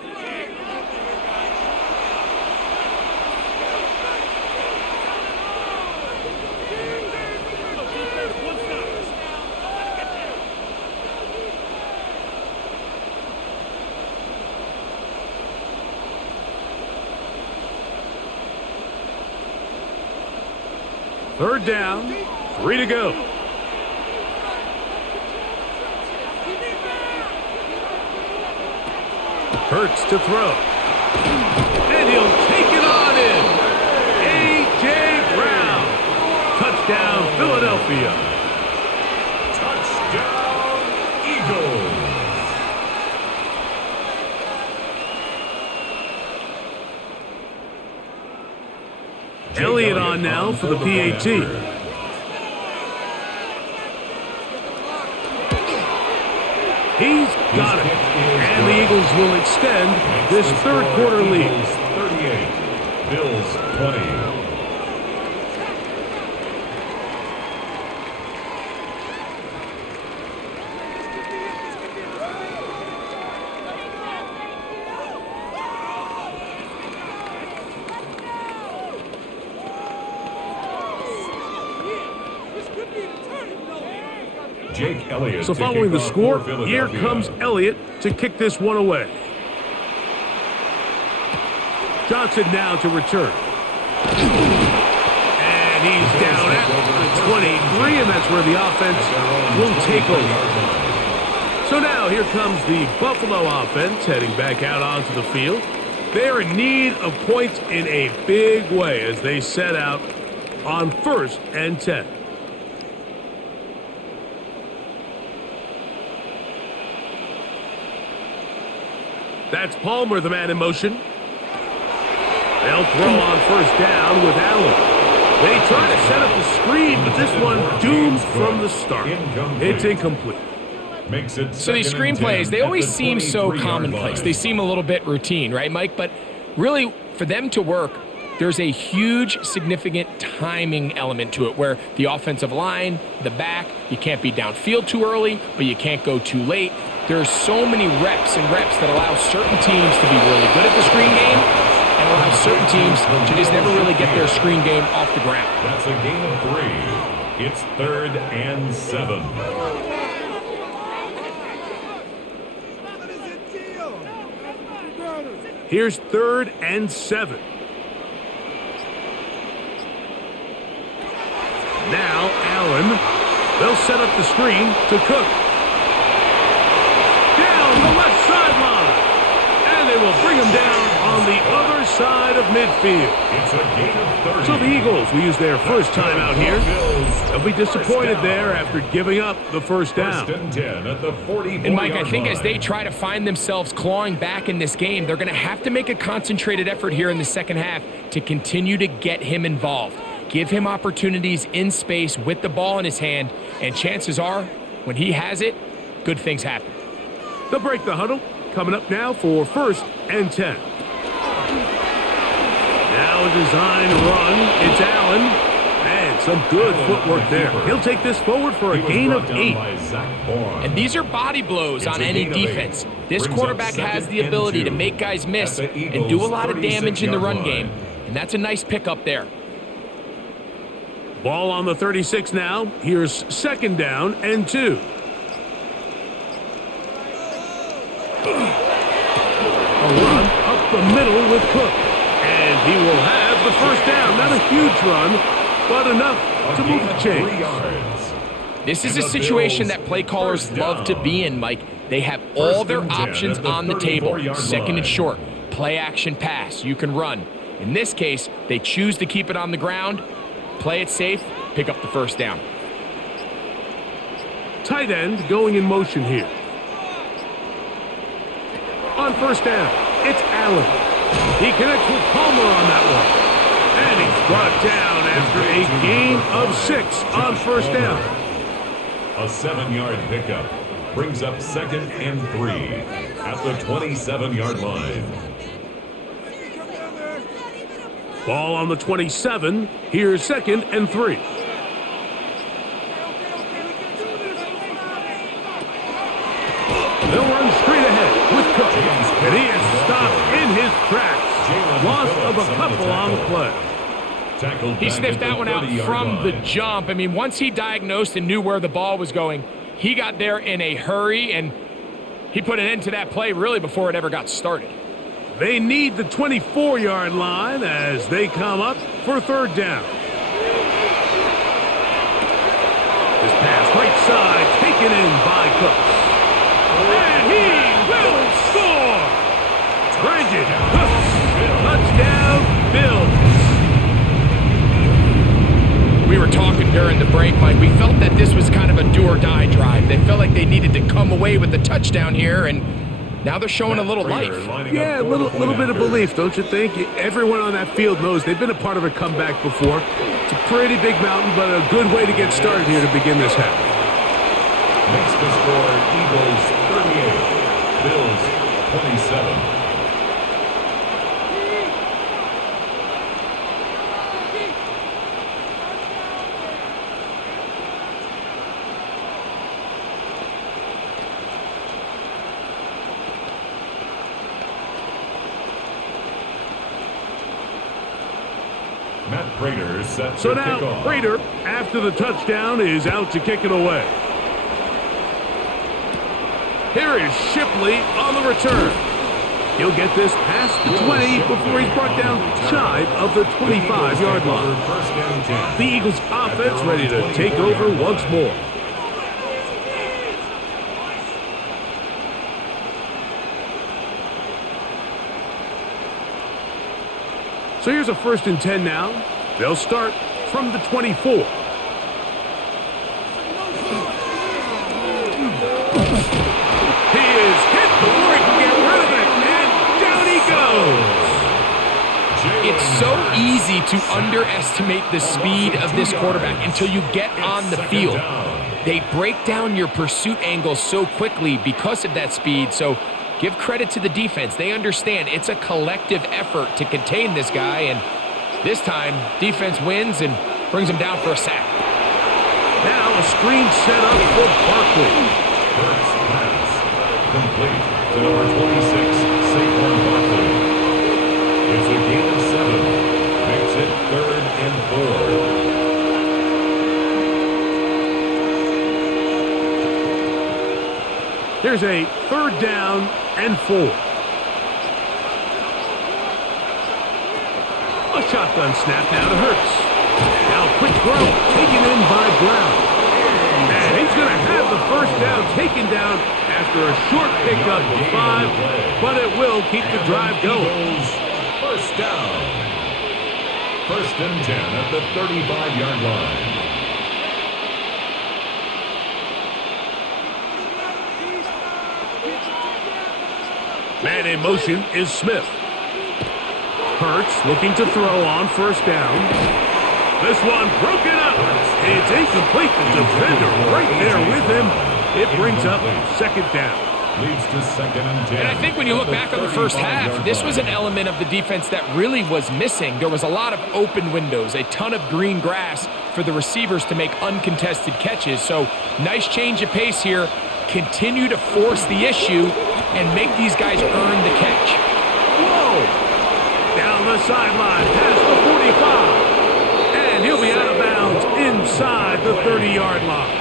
Third down, 3 to go. Hurts to throw. And he'll take it on in. A.J. Brown. Touchdown, Philadelphia. Touchdown, Eagles. Elliott on now for the PAT. He's got it. And the Eagles will extend this third quarter lead. 38, Bills 20. Jake Elliott. So following the score, here comes Elliott to kick this one away. Johnson now to return. And he's down at the 23, and that's where the offense will take over. So now here comes the Buffalo offense heading back out onto the field. They're in need of points in a big way as they set out on 1st and 10. That's Palmer, the man in motion. They'll throw on 1st down with Allen. They try to set up the screen, but this one doomed from the start. It's incomplete. So these screen plays, they always seem so commonplace. They seem a little bit routine, right, Mike? But really, for them to work, there's a huge, significant timing element to it where the offensive line, the back, you can't be downfield too early, but you can't go too late. There's so many reps that allow certain teams to be really good at the screen game and allow certain teams to just never really get their screen game off the ground. That's a gain of 3. It's 3rd and 7. Here's 3rd and 7. Now Allen. They'll set up the screen to Cook. Down the left sideline. And they will bring him down on the other side of midfield. It's a gain of 30. So the Eagles will use their first time out here. They'll be disappointed there after giving up the first down. 1st and 10 at the 44-yard And Mike, I think as they try to find themselves clawing back in this game, they're going to have to make a concentrated effort here in the second half to continue to get him involved. Give him opportunities in space with the ball in his hand, and chances are, when he has it, good things happen. They'll break the huddle. Coming up now for 1st and 10. Now a design run. It's Allen. And some good footwork there. He'll take this forward for a gain of 8. And these are body blows on any defense. This quarterback has the ability to make guys miss and do a lot of damage in the run game. And that's a nice pickup there. Ball on the 36 now. Here's 2nd down and 2. A run up the middle with Cook. And he will have the 1st down. Not a huge run, but enough to move the chains. This is a situation that play callers love to be in, Mike. They have all their options on the table. 2nd and short, play action pass, you can run. In this case, they choose to keep it on the ground, play it safe, pick up the first down. Tight end going in motion here. On first down, it's Allen. He connects with Palmer on that one. And he's brought down after a gain of 6 on first down. A 7-yard pickup brings up 2nd and 3 at the 27-yard line. Ball on the 27. Here's 2nd and 3. They'll run straight ahead with Cook. And he is stopped in his tracks. Loss of a couple on the play. He sniffed that one out from the jump. I mean, once he diagnosed and knew where the ball was going, he got there in a hurry, and he put an end to that play really before it ever got started. They need the 24-yard line as they come up for 3rd down. This pass right side taken in by Cook. And he will score! Brandon Cooks, touchdown Bills. We were talking during the break, Mike. We felt that this was kind of a do-or-die drive. They felt like they needed to come away with the touchdown here, and now they're showing a little life. Yeah, a little bit of belief, don't you think? Everyone on that field knows they've been a part of a comeback before. It's a pretty big mountain, but a good way to get started here to begin this half. Makes the score Eagles 38, Bills 27. Matt Prater sets So the now kickoff. Prater, after the touchdown, is out to kick it away. Here is Shipley on the return. He'll get this past the 20 before he's brought down shy of the 25-yard line. The Eagles offense ready to take over once more. So here's a 1st and 10 now. They'll start from the 24. He is hit before he can get rid of it, and down he goes. It's so easy to underestimate the speed of this quarterback until you get on the field. They break down your pursuit angle so quickly because of that speed, so give credit to the defense. They understand it's a collective effort to contain this guy, and this time, defense wins and brings him down for a sack. Now a screen set up for Barkley. First pass complete to number 26, Saquon Barkley. It's a gain of 7. Makes it 3rd and 4. There's a 3rd down and 4. A shotgun snap now to Hurts. Now quick throw taken in by Brown. And he's going to have the 1st down taken down after a short pickup of 5, but it will keep the drive going. First down. 1st and 10 at the 35-yard line. Man in motion is Smith. Hurts looking to throw on 1st down. This one broken up. It's incomplete. The defender right there with him. It brings up 2nd down. Leads to 2nd and 10. And I think when you look back on the first half, this was an element of the defense that really was missing. There was a lot of open windows, a ton of green grass for the receivers to make uncontested catches. So nice change of pace here. Continue to force the issue and make these guys earn the catch. Whoa! Down the sideline, past the 45. And he'll be out of bounds inside the 30-yard line.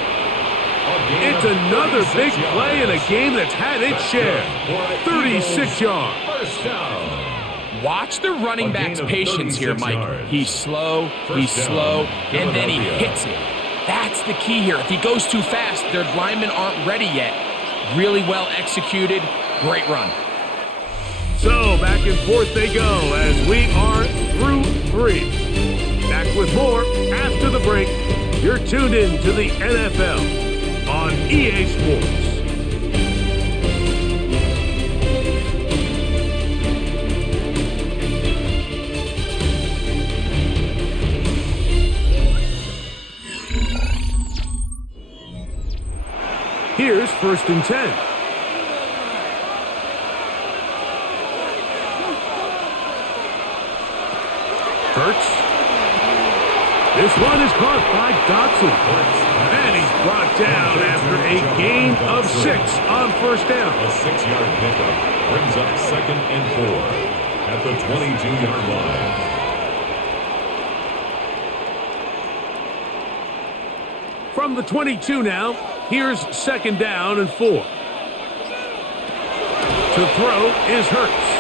It's another big play in a game that's had its share. 36 yards. Watch the running back's patience here, Mike. He's slow, and then he hits it. That's the key here. If he goes too fast, their linemen aren't ready yet. Really well executed. Great run. So back and forth they go as we are through 3. Back with more after the break. You're tuned in to the NFL on EA Sports. Here's 1st and 10. Hurts. This one is caught by Dotson. And he's brought down after a gain of 6 on 1st down. A 6-yard pickup brings up 2nd and 4 at the 22-yard line. From the 22 now, here's 2nd down and 4. To throw is Hurts.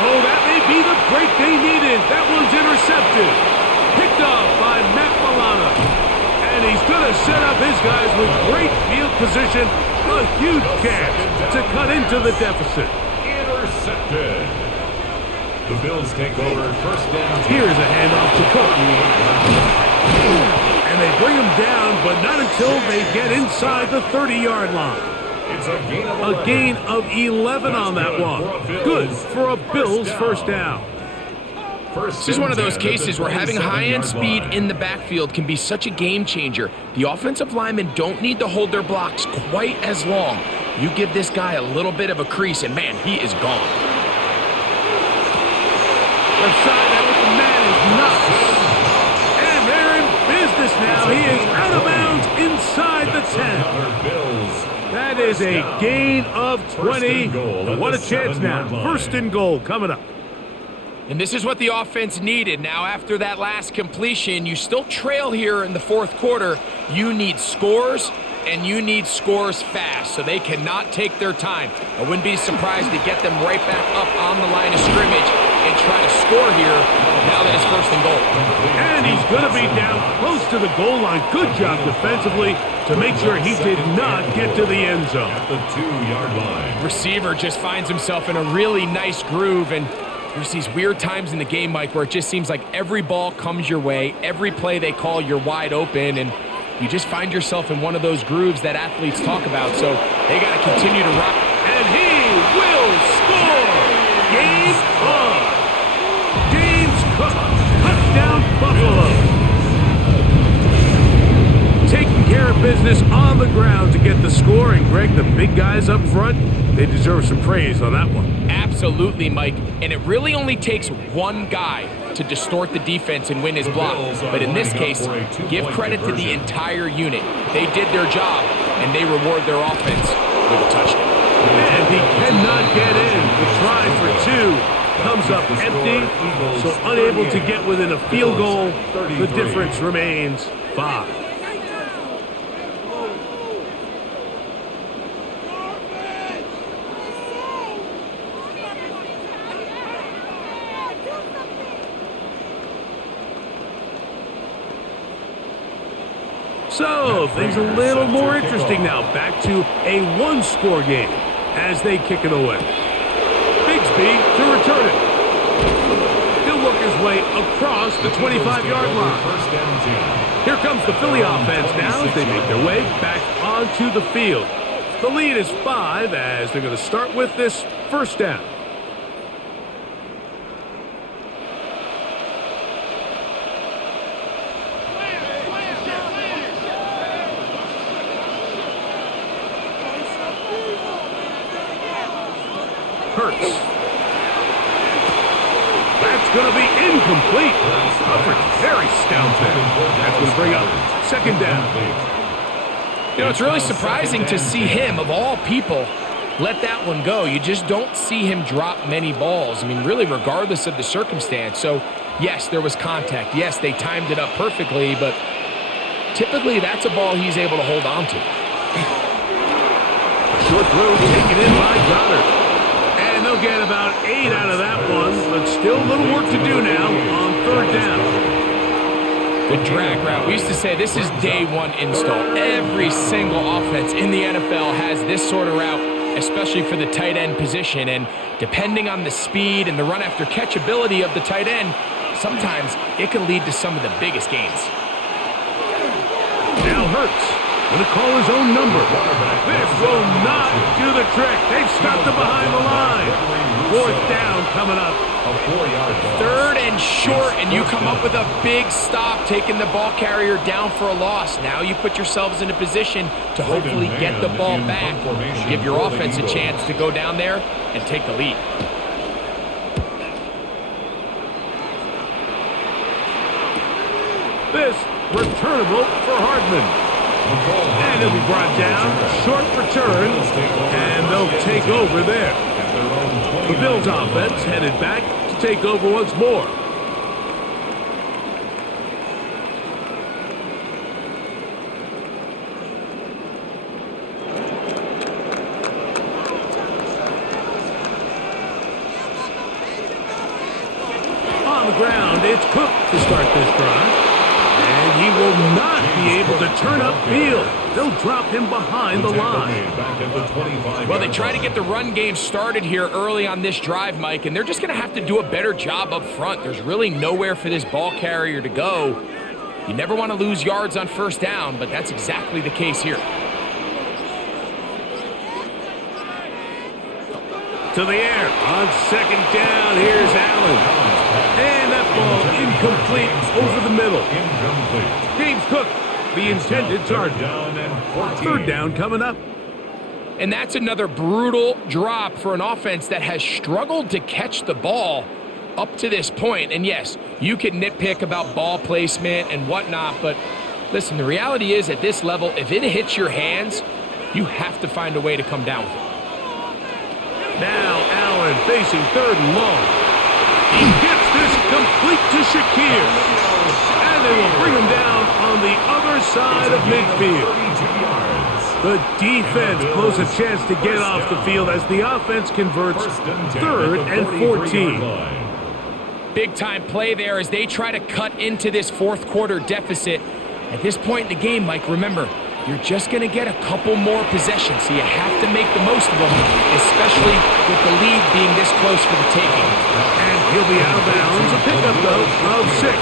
Oh, that may be the break they needed. That one's intercepted. Picked off by Matt Milano. And he's going to set up his guys with great field position. A huge chance to cut into the deficit. Intercepted. The Bills take over 1st down. Here's a handoff to Cook. And they bring him down, but not until they get inside the 30-yard line. It's A gain of 11 on that one. Good for a Bills 1st down. This is one of those cases where having high-end speed in the backfield can be such a game changer. The offensive linemen don't need to hold their blocks quite as long. You give this guy a little bit of a crease, and man, he is gone. Left side, that with the man is nuts. And they're in business now. He is out of bounds inside the 10. That is a gain of 20. What a chance now. 1st and goal coming up. And this is what the offense needed. Now, after that last completion, you still trail here in the 4th quarter. You need scores, and you need scores fast, so they cannot take their time. I wouldn't be surprised to get them right back up on the line of scrimmage and try to score here now that it's 1st and goal. And he's going to be down close to the goal line. Good job defensively to make sure he did not get to the end zone. At the 2-yard line. Receiver just finds himself in a really nice groove, and there's these weird times in the game, Mike, where it just seems like every ball comes your way, every play they call, you're wide open, and you just find yourself in one of those grooves that athletes talk about, so they got to continue to rock. And he will score! Game on! James Cook, touchdown Buffalo! Taking care of business on the ground to get the score, and Greg, the big guys up front, they deserve some praise on that one. Absolutely, Mike, and it really only takes one guy to distort the defense and win his block. But in this case, give credit to the entire unit. They did their job, and they reward their offense with a touchdown. And he cannot get in. The try for 2 comes up empty, so unable to get within a field goal. The difference remains 5. So, things a little more interesting now. Back to a 1-score game as they kick it away. Bigsby to return it. He'll work his way across the 25-yard line. Here comes the Philly offense now as they make their way back onto the field. The lead is 5 as they're going to start with this 1st down. Hurts. That's going to be incomplete. Very stout there. That's going to bring up 2nd down. You know, it's really surprising to see him, of all people, let that one go. You just don't see him drop many balls. I mean, really, regardless of the circumstance. So, yes, there was contact. Yes, they timed it up perfectly, but typically that's a ball he's able to hold on to. Short throw taken in by Goddard. And they'll get about 8 out of that one, but still a little work to do now on 3rd down. The drag route. We used to say this is day 1 install. Every single offense in the NFL has this sort of route especially for the tight end position. And depending on the speed and the run after catch ability of the tight end, sometimes it can lead to some of the biggest gains. Now Hurts going to call his own number. This will not do the trick. They've stopped him behind the line. 4th down coming up. A 4-yard loss. 3rd and short, and you come up with a big stop, taking the ball carrier down for a loss. Now you put yourselves in a position to hopefully get the ball back and give your offense a chance to go down there and take the lead. This returnable for Hardman. And it'll be brought down, short return, and they'll take over there. The Bills offense headed back to take over once more. On the ground, it's Cook to start this drive. And he will not be able to turn upfield. They'll drop him behind the line. Well, they try to get the run game started here early on this drive, Mike, and they're just going to have to do a better job up front. There's really nowhere for this ball carrier to go. You never want to lose yards on 1st down, but that's exactly the case here. To the air on 2nd down. Here's Allen. And that ball incomplete over the middle. James Cook, the intended target. 3rd down coming up. And that's another brutal drop for an offense that has struggled to catch the ball up to this point. And yes, you can nitpick about ball placement and whatnot, but listen, the reality is at this level, if it hits your hands, you have to find a way to come down with it. Now Allen facing 3rd and long. He gets this complete to Shakir. And they will bring him down on the other side of midfield. The defense blows a chance to get off the field as the offense converts 3rd and 14. Big time play there as they try to cut into this 4th quarter deficit. At this point in the game, Mike, remember, you're just going to get a couple more possessions, so you have to make the most of them, especially with the lead being this close for the taking. And he'll be out of bounds. A pickup, though, of 6.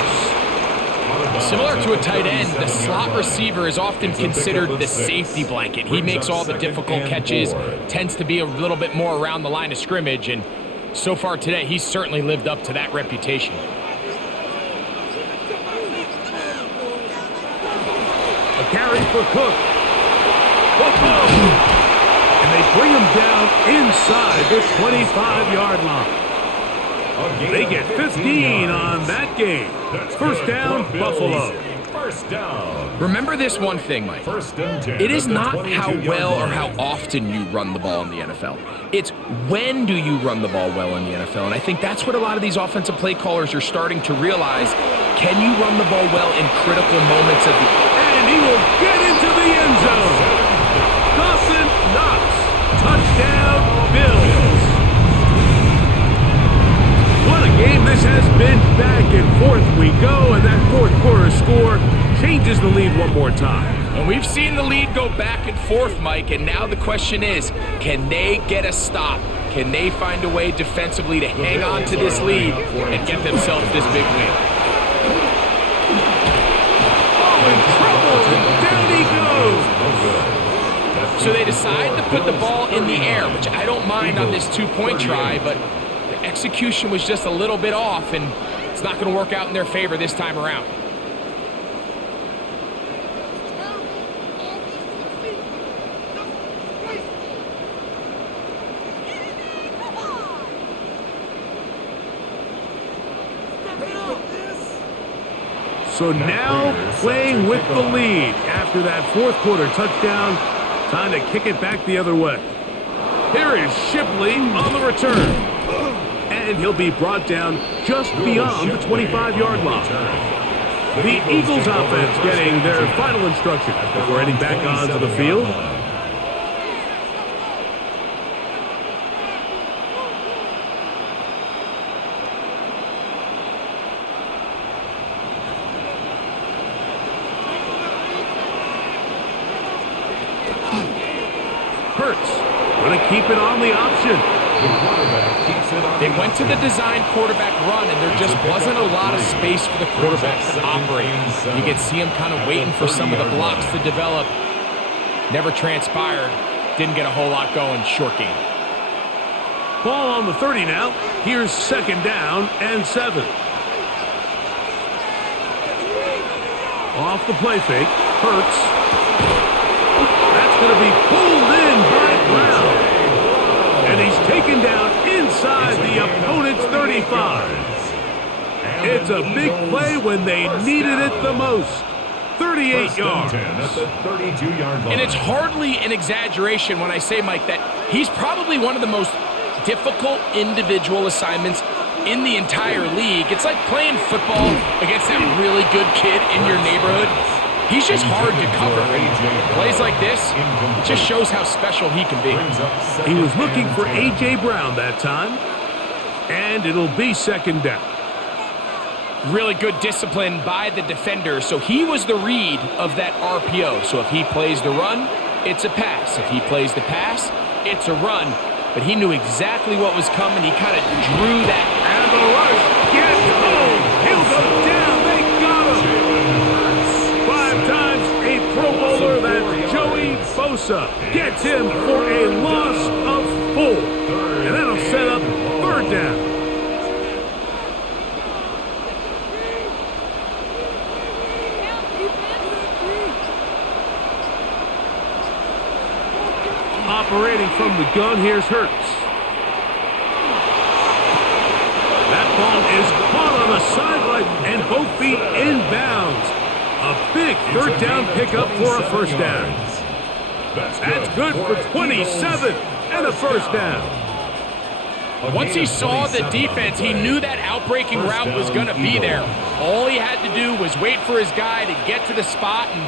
Similar to a tight end, the slot receiver is often considered the safety blanket. He makes all the difficult catches, tends to be a little bit more around the line of scrimmage, and so far today, he's certainly lived up to that reputation. A carry for Cook. And they bring him down inside the 25-yard line. They get 15 on that game. 1st down, Buffalo. 1st down. Remember this one thing, Mike. It is not how well or how often you run the ball in the NFL. It's when do you run the ball well in the NFL. And I think that's what a lot of these offensive play callers are starting to realize. Can you run the ball well in critical moments of the... And he will get into the end zone. Dawson Knox. Touchdown, Bills. What a game this has been. Back and forth we go, and that 4th quarter score changes the lead one more time. And we've seen the lead go back and forth, Mike, and now the question is, can they get a stop? Can they find a way defensively to hang on to this lead and get themselves this big win? Oh, in trouble, and down he goes. So they decide to put the ball in the air, which I don't mind on this 2-point try, but the execution was just a little bit off, and it's not going to work out in their favor this time around. So now playing with the lead after that 4th quarter touchdown. Time to kick it back the other way. Here is Shipley on the return. And he'll be brought down just beyond the 25-yard line. The Eagles offense getting their final instruction before heading back onto the field. Hurts Going to keep it on the option. The quarterback keeps it on. They went to the design quarterback run, and there just wasn't a lot of space for the quarterback to operate. You could see him kind of waiting for some of the blocks to develop. Never transpired. Didn't get a whole lot going. Short game. Ball on the 30 now. Here's 2nd down and 7. Off the play fake. Hurts. That's going to be pulled in by Brown. And he's taken down inside the opponent's 35. It's a big play when they needed it the most. 38 yards. And it's hardly an exaggeration when I say, Mike, that he's probably one of the most difficult individual assignments in the entire league. It's like playing football against that really good kid in your neighborhood. He's just hard to cover. And plays like this, it just shows how special he can be. He was looking for A.J. Brown that time, and it'll be 2nd down. Really good discipline by the defender. So he was the read of that RPO. So if he plays the run, it's a pass. If he plays the pass, it's a run. But he knew exactly what was coming. He kind of drew that. And the rush gets home. He'll go down. They got him. 5 times a Pro Bowler, that Joey Bosa gets him for a loss of 4. And that'll set up 3rd down. Operating from the gun, here's Hurts. That ball is caught on the sideline and both feet inbounds. A big 3rd down pickup for a 1st down. That's good for 27 and a 1st down. Once he saw the defense, he knew that outbreaking route was going to be there. All he had to do was wait for his guy to get to the spot and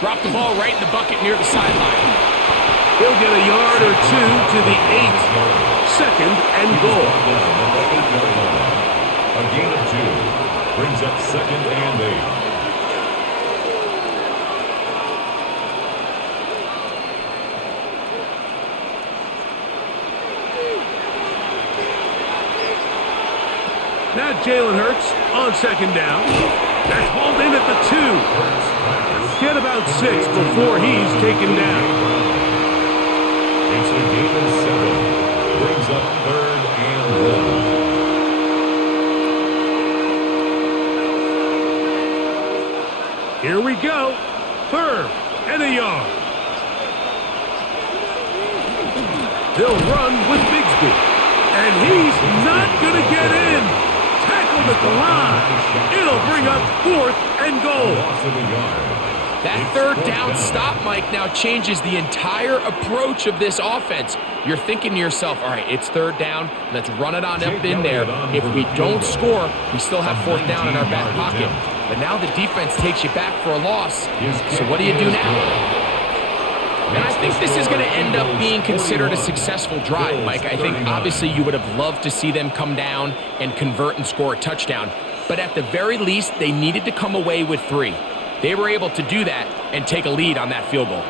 drop the ball right in the bucket near the sideline. He'll get a yard or 2 to the 8. 2nd and goal. A gain of 2 brings up 2nd and 8. Now Jalen Hurts on 2nd down. That's hauled in at the 2. Get about 6 before he's taken down. It's a gain of 7. Brings up 3rd and 1. Here we go. 3rd and a yard. They'll run with Bigsby. And he's not going to get in. Tackled at the line. It'll bring up 4th and goal. Loss of a yard. That 3rd down stop, Mike, now changes the entire approach of this offense. You're thinking to yourself, all right, it's 3rd down. Let's run it on up in there. If we don't score, we still have 4th down in our back pocket. But now the defense takes you back for a loss. So what do you do now? And I think this is going to end up being considered a successful drive, Mike. I think obviously you would have loved to see them come down and convert and score a touchdown. But at the very least, they needed to come away with 3. They were able to do that and take a lead on that field goal.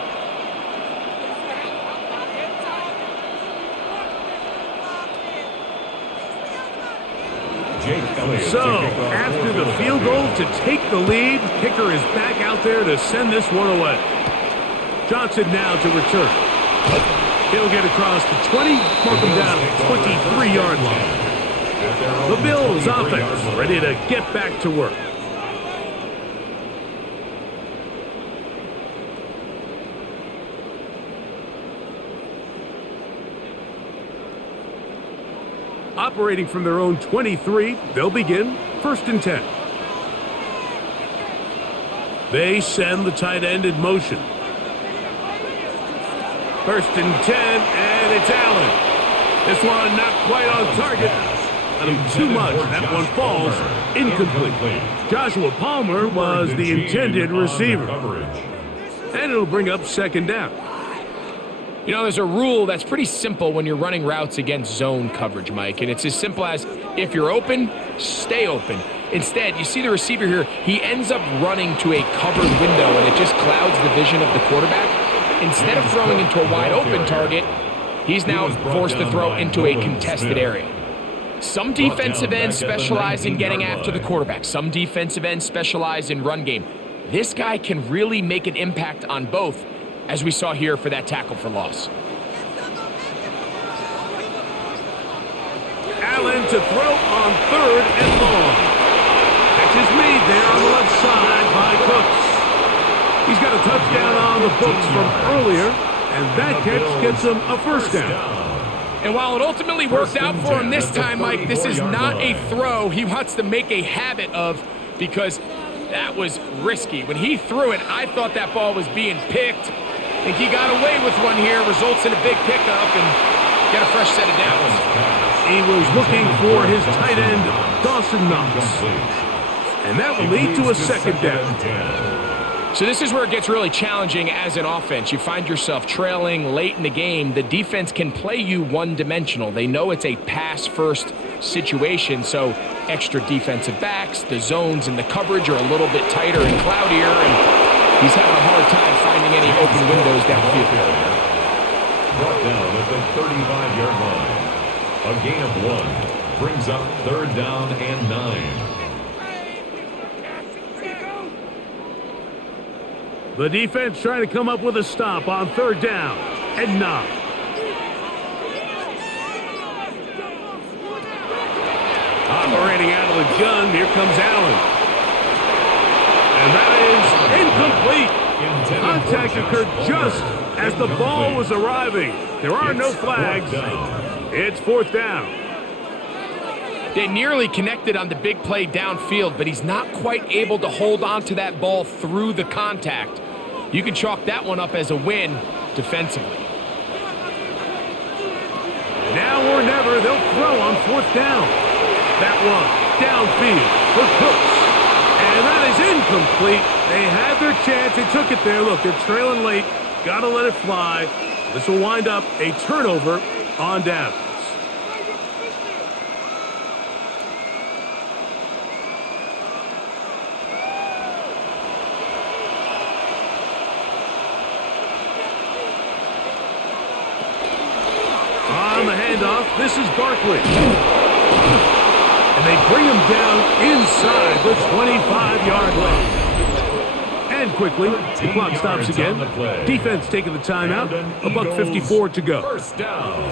So, after the field goal to take the lead, kicker is back out there to send this one away. Johnson now to return. He'll get across the 20, mark him down at the 23-yard line. The Bills offense ready to get back to work. Operating from their own 23, they'll begin 1st and 10. They send the tight end in motion. 1st and 10, and it's Allen. This one not quite on target. Got him too much. That one falls incomplete. Joshua Palmer was the intended receiver. And it'll bring up 2nd down. You know, there's a rule that's pretty simple when you're running routes against zone coverage, Mike, and it's as simple as if you're open, stay open. Instead, you see the receiver here, he ends up running to a covered window, and it just clouds the vision of the quarterback. Instead of throwing into a wide open target, He's now forced to throw into a contested area. Some defensive ends specialize in getting after the quarterback. Some defensive ends specialize in run game. This guy can really make an impact on both, as we saw here for that tackle for loss. Allen to throw on 3rd and long. Catch is made there on the left side by Cooks. He's got a touchdown on the books from earlier, and that catch gets him a first down. And while it ultimately worked out for him this time, Mike, this is not a throw he wants to make a habit of, because that was risky. When he threw it, I thought that ball was being picked. I think he got away with one here, results in a big pickup, and get a fresh set of downs. He was looking for his tight end, Dawson Knox. And that will lead to a second down. So this is where it gets really challenging as an offense. You find yourself trailing late in the game. The defense can play you one-dimensional. They know it's a pass-first situation, so extra defensive backs, the zones and the coverage are a little bit tighter and cloudier, and he's having a hard time finding any open windows downfield. Brought down at the 35-yard line. A gain of 1 brings up 3rd down and 9. The defense trying to come up with a stop on 3rd down and 9. Operating out of the gun, here comes Allen. And that is incomplete. Contact occurred just as the ball was arriving. There are no flags. It's 4th down. They nearly connected on the big play downfield, but he's not quite able to hold on to that ball through the contact. You can chalk that one up as a win defensively. Now or never, they'll throw on 4th down. That one downfield for Cooks. And that is incomplete. They had their chance. They took it there. Look, they're trailing late. Got to let it fly. This will wind up a turnover on downs. On the handoff, this is Barkley. And they bring him down inside the 25-yard line. And quickly, the clock stops again. Defense taking the timeout. $1:54 to go. First down.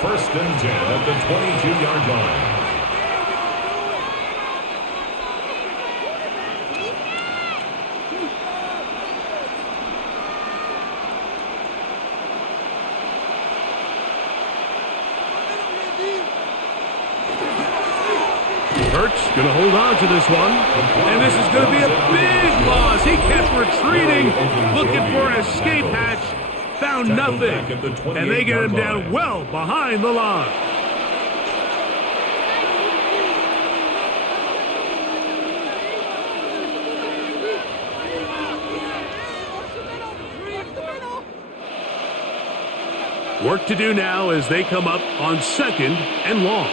1st and 10 at the 22-yard line. Hurts going to hold on to this one. And this is going to be a big loss. He kept retreating, looking for an escape hatch. Found nothing. And they get him down well behind the line. Work to do now as they come up on 2nd and long.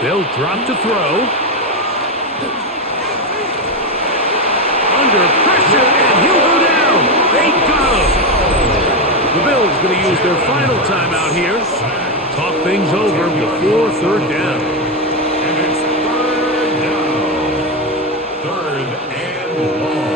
They'll drop to throw. Under pressure, and he'll go down. They got him. The Bills going to use their final timeout here. Talk things over before 3rd down. And it's 3rd down. 3rd and long.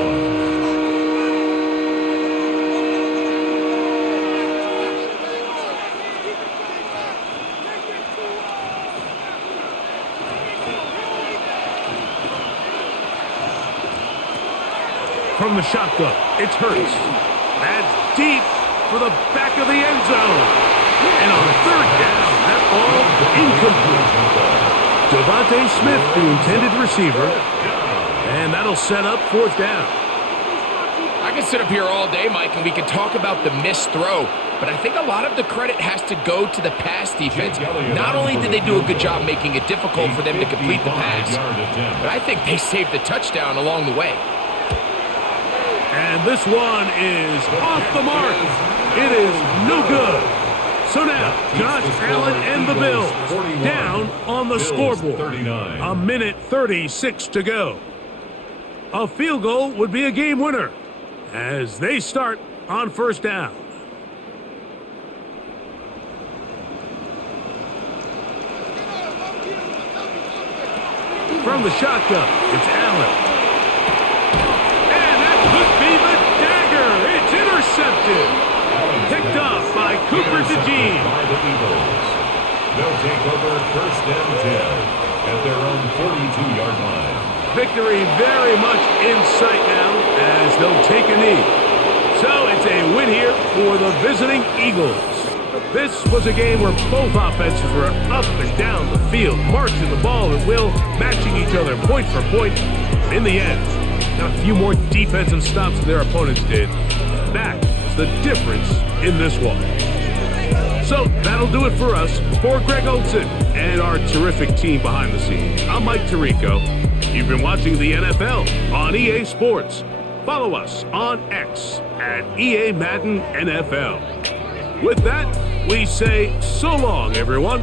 From the shotgun, it's Hurts. That's deep for the back of the end zone. And on 3rd down, that ball incomplete. Devontae Smith, the intended receiver. And that'll set up 4th down. I could sit up here all day, Mike, and we could talk about the missed throw, but I think a lot of the credit has to go to the pass defense. Not only did they do a good job making it difficult for them to complete the pass, but I think they saved the touchdown along the way. And this one is off the mark. It is no good. So now, Josh Allen and the Bills down on the scoreboard. 1:36 to go. A field goal would be a game winner as they start on first down. From the shotgun, it's Allen. And that could be the dagger. It's intercepted. Picked up by Cooper DeJean. By the Eagles. They'll take over first and 10 at their own 42-yard line. Victory very much in sight now as they'll take a knee. So it's a win here for the visiting Eagles. This was a game where both offenses were up and down the field, marching the ball at will, matching each other point for point. In the end, got a few more defensive stops than their opponents did. That is the difference in this one. So that'll do it for us. For Greg Olson and our terrific team behind the scenes, I'm Mike Tirico. You've been watching the NFL on EA Sports. Follow us on X at EA Madden NFL. With that, we say so long, everyone.